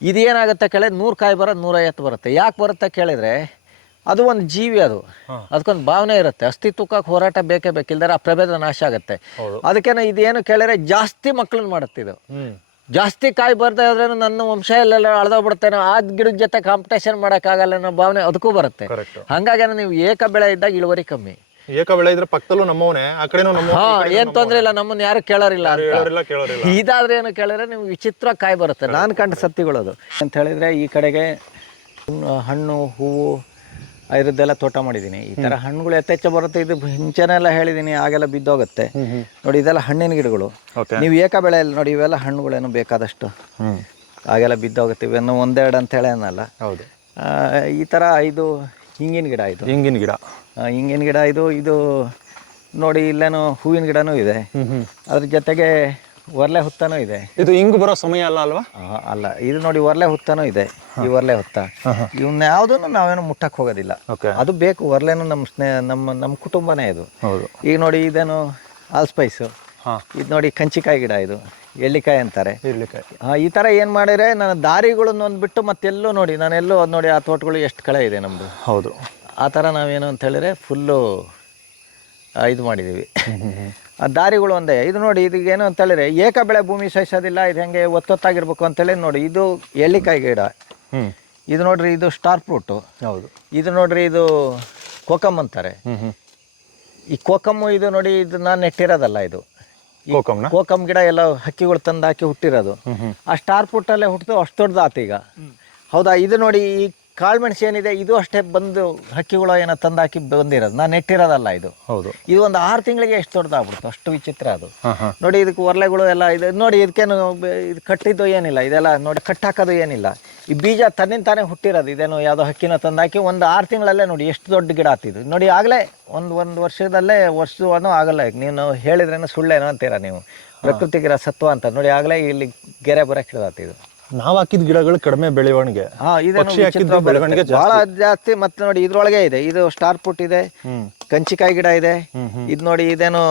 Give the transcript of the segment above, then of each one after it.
ಇದೇನಾಗುತ್ತೆ ಕೇಳಿದ್ರೆ 100 ಕಾಯಿ ಬರೋದು 150 ಬರುತ್ತೆ. ಯಾಕೆ ಬರುತ್ತೆ ಕೇಳಿದರೆ ಅದು ಒಂದು ಜೀವಿ, ಅದು ಅದಕ್ಕೊಂದು ಭಾವನೆ ಇರುತ್ತೆ, ಅಸ್ತಿತ್ವಕ್ಕೆ ಹೋರಾಟ ಬೇಕೇ ಬೇಕಿಲ್ದಾರೆ ಆ ಪ್ರಭೇದ ನಾಶ ಆಗುತ್ತೆ. ಅದಕ್ಕೇನು ಇದೇನು ಕೇಳಿದ್ರೆ ಜಾಸ್ತಿ ಮಕ್ಕಳನ್ನ ಮಾಡುತ್ತೆ ಇದು. ಜಾಸ್ತಿ ಕಾಯಿ ಬರ್ತಾ ಇದ್ರೆ ನನ್ನ ವಂಶ ಎಲ್ಲ ಅಳ್ದೋಗ್ಬಿಡ್ತೇನೆ, ಆ ಗಿಡದ ಜೊತೆ ಕಾಂಪಿಟೇಷನ್ ಮಾಡೋಕ್ಕಾಗಲ್ಲ ಅನ್ನೋ ಭಾವನೆ ಅದಕ್ಕೂ ಬರುತ್ತೆ. ಹಾಗಾಗಿ ನೀವು ಏಕ ಬೆಳೆ ಇದ್ದಾಗ ಇಳುವರಿ ಕಮ್ಮಿ. ಏಕ ಬೆಳೆ ಇದ್ರೆ ಪಕ್ಕದಲ್ಲೂ ನಮ್ಮವನೇ, ಆ ಕಡೆನೂ ನಮ್ಮ. ಏನ್ ತೊಂದ್ರೆ ಇಲ್ಲ, ನಮ್ಮನ್ನ ಯಾರು ಕೇಳೋರಿಲ್ಲ ಅಂತ. ಇದಾದ್ರೆ ಏನು ಕೇಳಿದ್ರೆ ನಿಮ್ಗೆ ವಿಚಿತ್ರ ಕಾಯಿ ಬರುತ್ತೆ. ನಾನು ಕಂಡ ಸತ್ತಿಗಳದು ಅಂತ ಹೇಳಿದ್ರೆ ಈ ಕಡೆಗೆ ಹಣ್ಣು ಹೂವು ಇರದ್ದೆಲ್ಲ ತೋಟ ಮಾಡಿದ್ದೀನಿ. ಈ ತರ ಹಣ್ಣುಗಳು ಯಥೇಚ್ಛ ಬರುತ್ತೆ. ಇದು ಹಿಂಚೆನೆಲ್ಲ ಹೇಳಿದ್ದೀನಿ, ಆಗೆಲ್ಲ ಬಿದ್ದೋಗುತ್ತೆ ನೋಡಿ. ಇದೆಲ್ಲ ಹಣ್ಣಿನ ಗಿಡಗಳು. ನೀವು ಏಕ ಬೆಳೆಯಲ್ಲಿ ನೋಡಿ, ಇವೆಲ್ಲ ಹಣ್ಣುಗಳೇನು ಬೇಕಾದಷ್ಟು ಆಗೆಲ್ಲ ಬಿದ್ದೋಗುತ್ತೆ. ಇವೇನು ಒಂದೆರಡು ಅಂತ ಹೇಳಿ ಅನ್ನಲ್ಲ. ಹೌದು. ಈ ತರ ಇದು ಹಿಂಗಿನ ಗಿಡ, ಇದು ಹಿಂಗಿನ ಗಿಡ ಇದು ನೋಡಿ. ಇಲ್ಲೇನು ಹೂವಿನ ಗಿಡನೂ ಇದೆ, ಅದ್ರ ಜೊತೆಗೆ ಒರ್ಲೆ ಹುತ್ತನೂ ಇದೆ. ಇದು ಹಿಂಗ್ ಬರೋ ಸಮಯ ಅಲ್ಲ ಅಲ್ವಾ? ಅಲ್ಲ, ಇದು ನೋಡಿ ಒರ್ಲೆ ಹುತ್ತನೂ ಇದೆ. ಈ ಒರ್ಲೆ ಹುತ್ತ ಇವನ್ನ ಯಾವುದನ್ನು ನಾವೇನು ಮುಟ್ಟಕ್ಕೆ ಹೋಗೋದಿಲ್ಲ. ಅದು ಬೇಕು, ಒರ್ಲೆನು ನಮ್ಮ ಕುಟುಂಬನೇ ಇದು. ಈಗ ನೋಡಿ ಇದೇನು ಆಲ್ಸ್ಪೈಸು, ಇದು ನೋಡಿ ಕಂಚಿಕಾಯಿ ಗಿಡ, ಇದು ಎಳ್ಳಿಕಾಯಿ ಅಂತಾರೆ. ಈ ಥರ ಏನು ಮಾಡಿದ್ರೆ ನಾನು ದಾರಿಗಳನ್ನ ಬಿಟ್ಟು ಮತ್ತೆಲ್ಲೂ ನೋಡಿ, ನಾನೆಲ್ಲೂ ಅದು ನೋಡಿ ಆ ತೋಟಗಳು ಎಷ್ಟು ಕಳೆ ಇದೆ ನಮ್ಮದು. ಹೌದು. ಆ ಥರ ನಾವೇನು ಅಂತ ಹೇಳಿದ್ರೆ ಫುಲ್ಲು ಇದು ಮಾಡಿದ್ದೀವಿ. ಆ ದಾರಿಗಳು ಒಂದೇ. ಇದು ನೋಡಿ, ಇದಕ್ಕೇನು ಅಂತ ಹೇಳಿದ್ರೆ ಏಕ ಬೆಳೆ ಭೂಮಿ ಸಹಿಸೋದಿಲ್ಲ. ಇದು ಹೆಂಗೆ ಒತ್ತೊತ್ತಾಗಿರ್ಬೇಕು ಅಂತೇಳಿ ನೋಡಿ. ಇದು ಎಳ್ಳಿಕಾಯಿ ಗಿಡ, ಇದು ನೋಡ್ರಿ, ಇದು ಸ್ಟಾರ್ ಫ್ರೂಟು. ಹೌದು. ಇದು ನೋಡ್ರಿ, ಇದು ಕೋಕಮ್ ಅಂತಾರೆ. ಈ ಕೋಕಮ್ಮು ಇದು ನೋಡಿ, ಇದು ನಾನು ನೆಟ್ಟಿರೋದಲ್ಲ. ಇದು ಕೋಕಮ್ ಗಿಡ ಎಲ್ಲ ಹಕ್ಕಿಗಳು ತಂದು ಹಾಕಿ ಹುಟ್ಟಿರೋದು. ಆ ಸ್ಟಾರ್ ಫ್ರೂಟಲ್ಲೇ ಹುಟ್ಟಿದು ಅಷ್ಟು ದೊಡ್ಡದಾತು ಈಗ. ಹೌದಾ? ಇದು ನೋಡಿ, ಈ ಕಾಳುಮೆಣಸು ಏನಿದೆ ಇದು ಅಷ್ಟೇ ಬಂದು ಹಕ್ಕಿಗಳು ಏನೋ ತಂದಾಕಿ ಬಂದಿರೋದು, ನಾನು ನೆಟ್ಟಿರೋದಲ್ಲ ಇದು. ಹೌದು. ಇದು ಒಂದು 6 ತಿಂಗಳಿಗೆ ಎಷ್ಟು ದೊಡ್ಡದಾಗ್ಬಿಡ್ತು, ಅಷ್ಟು ವಿಚಿತ್ರ ಅದು. ನೋಡಿ, ಇದಕ್ಕೆ ಒರ್ಲೆಗಳು ಎಲ್ಲ ಇದೆ ನೋಡಿ. ಇದಕ್ಕೇನು ಇದು ಕಟ್ಟಿದ್ದು ಏನಿಲ್ಲ, ಇದೆಲ್ಲ ನೋಡಿ ಕಟ್ಟಾಕೋದು ಏನಿಲ್ಲ. ಈ ಬೀಜ ತನ್ನಿಂದ ತಾನೇ ಹುಟ್ಟಿರೋದು. ಇದೇನು ಯಾವುದೋ ಹಕ್ಕಿನ ತಂದಾಕಿ ಒಂದು 6 ತಿಂಗಳಲ್ಲೇ ನೋಡಿ ಎಷ್ಟು ದೊಡ್ಡ ಗಿಡ ಆಗ್ತಿದ್ದು ನೋಡಿ. ಆಗಲೇ ಒಂದು ವರ್ಷದಲ್ಲೇ ವರ್ಷವೂ ಆಗಲ್ಲ. ನೀವು ಹೇಳಿದ್ರೇನು ಸುಳ್ಳೇನೋ ಅಂತೀರಾ ನೀವು, ಪ್ರಕೃತಿಗಿರೋ ಸತ್ವ ಅಂತ ನೋಡಿ. ಆಗಲೇ ಇಲ್ಲಿ ಗೆರೆ ಬರೋಕ್ಕೆ ಹಿಡಿದಾಗ್ತಿದ್ದು. ನಾವು ಹಾಕಿದ ಗಿಡಗಳು ಕಡಿಮೆ ಬೆಳವಣಿಗೆ, ಬೆಳವಣಿಗೆ ಬಹಳ ಜಾಸ್ತಿ. ಮತ್ತೆ ನೋಡಿ, ಇದ್ರೊಳಗೆ ಇದೆ, ಇದು ಸ್ಟಾರ್ ಫ್ರೂಟ್ ಇದೆ, ಕಂಚಿಕಾಯಿ ಗಿಡ ಇದೆ. ಇದು ನೋಡಿ, ಇದೇನು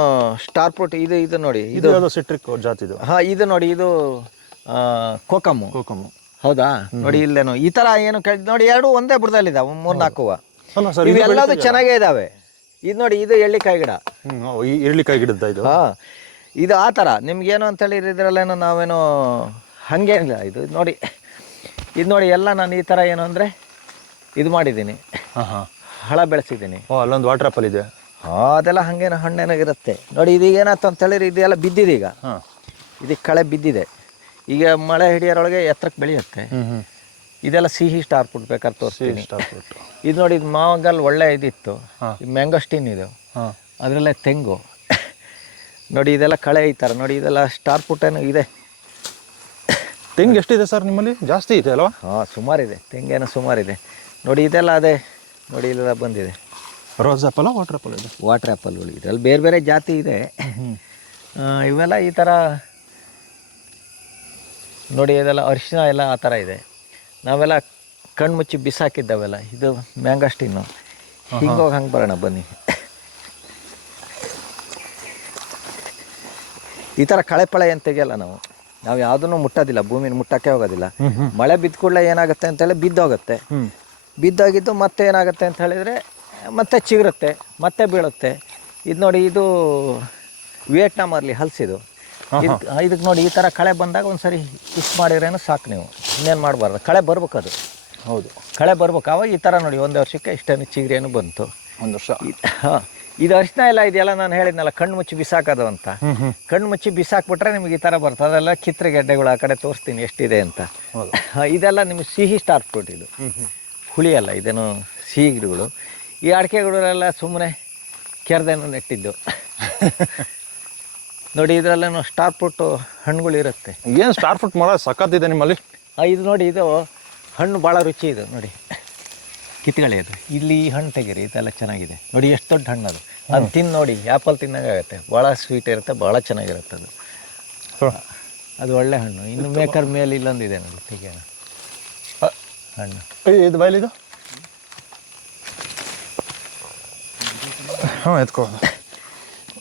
ಸ್ಟಾರ್ ಫ್ರೂಟ್, ಇದು ನೋಡಿ, ಇದು ಸಿಟ್ರಿಕ್ ಜಾತಿ. ಇದು ನೋಡಿ, ಇದು ಕೋಕಮ್ಮು. ಹೌದಾ? ನೋಡಿ, ಇಲ್ಲೇನು ಈ ತರ ಏನು ನೋಡಿ, ಎರಡು ಒಂದೇ ಬುಡದಲ್ಲಿದ್ದಾವೆ, 3-4 ಇವೆಲ್ಲದು ಚೆನ್ನಾಗೇ ಇದಾವೆ. ಇದು ನೋಡಿ, ಇದು ಎಳ್ಳಿಕಾಯಿ ಗಿಡ. ಎಳ್ಳಿಕಾಯಿ ಗಿಡದ ಇದು. ಇದು ಆ ಥರ ನಿಮ್ಗೇನು ಅಂತೇಳಿ ಇದ್ರಲ್ಲೇನೋ ನಾವೇನೋ ಹಾಗೇನಿಲ್ಲ. ಇದು ನೋಡಿ, ಇದು ನೋಡಿ ಎಲ್ಲ ನಾನು ಈ ಥರ ಏನು ಅಂದರೆ ಇದು ಮಾಡಿದ್ದೀನಿ, ಹಳ ಬೆಳೆಸಿದ್ದೀನಿ. ಅಲ್ಲೊಂದು ವಾಟರ್ ಆಪಲ್ ಇದೆ. ಅದೆಲ್ಲ ಹಾಗೇನೋ ಹಣ್ಣೇನಾಗಿರುತ್ತೆ ನೋಡಿ. ಇದೀಗ ಏನಾಯ್ತು ಅಂತ ಹೇಳಿದ್ರೆ ಇದೆಲ್ಲ ಬಿದ್ದಿದೆ. ಈಗ ಇದಕ್ಕೆ ಕಳೆ ಬಿದ್ದಿದೆ. ಈಗ ಮಳೆ ಹಿಡಿಯೋರೊಳಗೆ ಎತ್ತರಕ್ಕೆ ಬೆಳೆಯುತ್ತೆ. ಇದೆಲ್ಲ ಸಿಹಿ ಸ್ಟಾರ್ ಫ್ರೂಟ್, ಬೇಕಾದ್ರೆ ತೋರಿಸ್ತೀನಿ. ಇದು ನೋಡಿ, ಇದು ಮಾವಂಗಲ್ ಒಳ್ಳೆ ಇದಿತ್ತು. ಮ್ಯಾಂಗೋಸ್ಟಿನ್ ಇದು, ಅದರಲ್ಲೇ ತೆಂಗು ನೋಡಿ. ಇದೆಲ್ಲ ಕಳೆ ಈ ಥರ ನೋಡಿ. ಇದೆಲ್ಲ ಸ್ಟಾರ್ ಫ್ರೂಟ್ ಏನೋ ಇದೆ. ತೆಂಗು ಎಷ್ಟಿದೆ ಸರ್ ನಿಮ್ಮಲ್ಲಿ? ಜಾಸ್ತಿ ಇದೆ ಅಲ್ವಾ? ಸುಮಾರಿದೆ, ತೆಂಗೇನೋ ಸುಮಾರಿದೆ ನೋಡಿ. ಇದೆಲ್ಲ ಅದೇ ನೋಡಿ, ಇಲ್ಲೆಲ್ಲ ಬಂದಿದೆ. ರೋಸ್ ಆ್ಯಪಲ್, ವಾಟರ್ ಆ್ಯಪಲ್ ಇದೆ. ವಾಟರ್ ಆ್ಯಪಲ್ಗಳು ಇದರಲ್ಲಿ ಬೇರೆ ಬೇರೆ ಜಾತಿ ಇದೆ. ಇವೆಲ್ಲ ಈ ಥರ ನೋಡಿ. ಇದೆಲ್ಲ ಅರಿಶಿನ ಎಲ್ಲ ಆ ಥರ ಇದೆ. ನಾವೆಲ್ಲ ಕಣ್ಣು ಮುಚ್ಚಿ ಬಿಸಾಕಿದ್ದಾವೆಲ್ಲ. ಇದು ಮ್ಯಾಂಗೋಸ್ಟಿನ್ನು. ಹಿಂಗೋಗಿ ಹಂಗೆ ಬರೋಣ ಬನ್ನಿ. ಈ ಥರ ಕಳೆ ಪಳೆ ಏನು ತೆಗಿಯಲ್ಲ ನಾವು ಯಾವುದನ್ನು ಮುಟ್ಟೋದಿಲ್ಲ, ಭೂಮಿನ ಮುಟ್ಟಕ್ಕೆ ಹೋಗೋದಿಲ್ಲ. ಮಳೆ ಬಿದ್ದ ಕೂಡಲೇ ಏನಾಗುತ್ತೆ ಅಂತೇಳಿ ಬಿದ್ದೋಗುತ್ತೆ. ಬಿದ್ದೋಗಿದ್ದು ಮತ್ತೆ ಏನಾಗುತ್ತೆ ಅಂತ ಹೇಳಿದರೆ ಮತ್ತೆ ಚಿಗುರುತ್ತೆ, ಮತ್ತೆ ಬೀಳುತ್ತೆ. ಇದು ನೋಡಿ, ಇದು ವಿಯೆಟ್ನಾಮಲ್ಲಿ ಹಲಸಿದು. ಇದಕ್ಕೆ ನೋಡಿ, ಈ ಥರ ಕಳೆ ಬಂದಾಗ ಒಂದು ಸರಿ ಇಷ್ಟು ಮಾಡಿದ್ರೇನು ಸಾಕು. ನೀವು ಇನ್ನೇನು ಮಾಡಬಾರ್ದು, ಕಳೆ ಬರ್ಬೇಕು ಅದು. ಹೌದು, ಕಳೆ ಬರ್ಬೇಕು. ಅವಾಗ ಈ ಥರ ನೋಡಿ, ಒಂದೇ ವರ್ಷಕ್ಕೆ ಇಷ್ಟೇನು ಚಿಗುರೇನು ಬಂತು. ಒಂದು ವರ್ಷ. ಇದು ಅರಿಶಿನ ಎಲ್ಲ ಇದೆಯಲ್ಲ, ನಾನು ಹೇಳಿದ್ನಲ್ಲ ಕಣ್ಣು ಮುಚ್ಚಿ ಬಿಸಾಕೋದು ಅಂತ. ಕಣ್ಣು ಮುಚ್ಚಿ ಬಿಸಾಕ್ಬಿಟ್ರೆ ನಿಮ್ಗೆ ಈ ಥರ ಬರ್ತದೆ. ಅದೆಲ್ಲ ಕಿತ್ತಗೆಡ್ಡೆಗಳು ಆ ಕಡೆ ತೋರಿಸ್ತೀನಿ ಎಷ್ಟಿದೆ ಅಂತ. ಇದೆಲ್ಲ ನಿಮ್ಗೆ ಸಿಹಿ ಸ್ಟಾರ್ ಫ್ರೂಟ್. ಇದು ಹುಳಿ ಅಲ್ಲ, ಇದೇನು ಸಿಹಿ ಗಿಡಗಳು. ಈ ಅಡಿಕೆ ಗಿಡಗಳೆಲ್ಲ ಸುಮ್ಮನೆ ಕೆರೆದೇನು ನೆಟ್ಟಿದ್ದು ನೋಡಿ. ಇದರಲ್ಲೇನು ಸ್ಟಾರ್ ಫ್ರೂಟ್ ಹಣ್ಣುಗಳು ಇರುತ್ತೆ. ಏನು ಸ್ಟಾರ್ ಫ್ರೂಟ್ ಮಾಡೋದು ಸಖತ್ತಿದೆ ನಿಮ್ಮಲ್ಲಿ. ಇದು ನೋಡಿ, ಇದು ಹಣ್ಣು ಭಾಳ ರುಚಿ ಇದು ನೋಡಿ. ಕಿತ್ಕೊಳ್ಳಿ ಅದು. ಇಲ್ಲಿ ಈ ಹಣ್ಣು ತೆಗೀರಿ, ಇದೆಲ್ಲ ಚೆನ್ನಾಗಿದೆ ನೋಡಿ. ಎಷ್ಟು ದೊಡ್ಡ ಹಣ್ಣು ಅದು. ಅದು ತಿಂದು ನೋಡಿ, ಆ್ಯಪಲ್ ತಿನ್ನೋಂಗಾಗತ್ತೆ. ಭಾಳ ಸ್ವೀಟ್ ಇರುತ್ತೆ, ಭಾಳ ಚೆನ್ನಾಗಿರುತ್ತೆ ಅದು. ಅದು ಒಳ್ಳೆ ಹಣ್ಣು. ಇನ್ನು ಮೇಕರ್ ಮೇಲೆ ಇಲ್ಲೊಂದಿದೆ ನೋಡಿ, ತೆಗೆಯೋಣ ಹಣ್ಣು. ಇದು ಬಯಲಿದು ಎತ್ಕೊ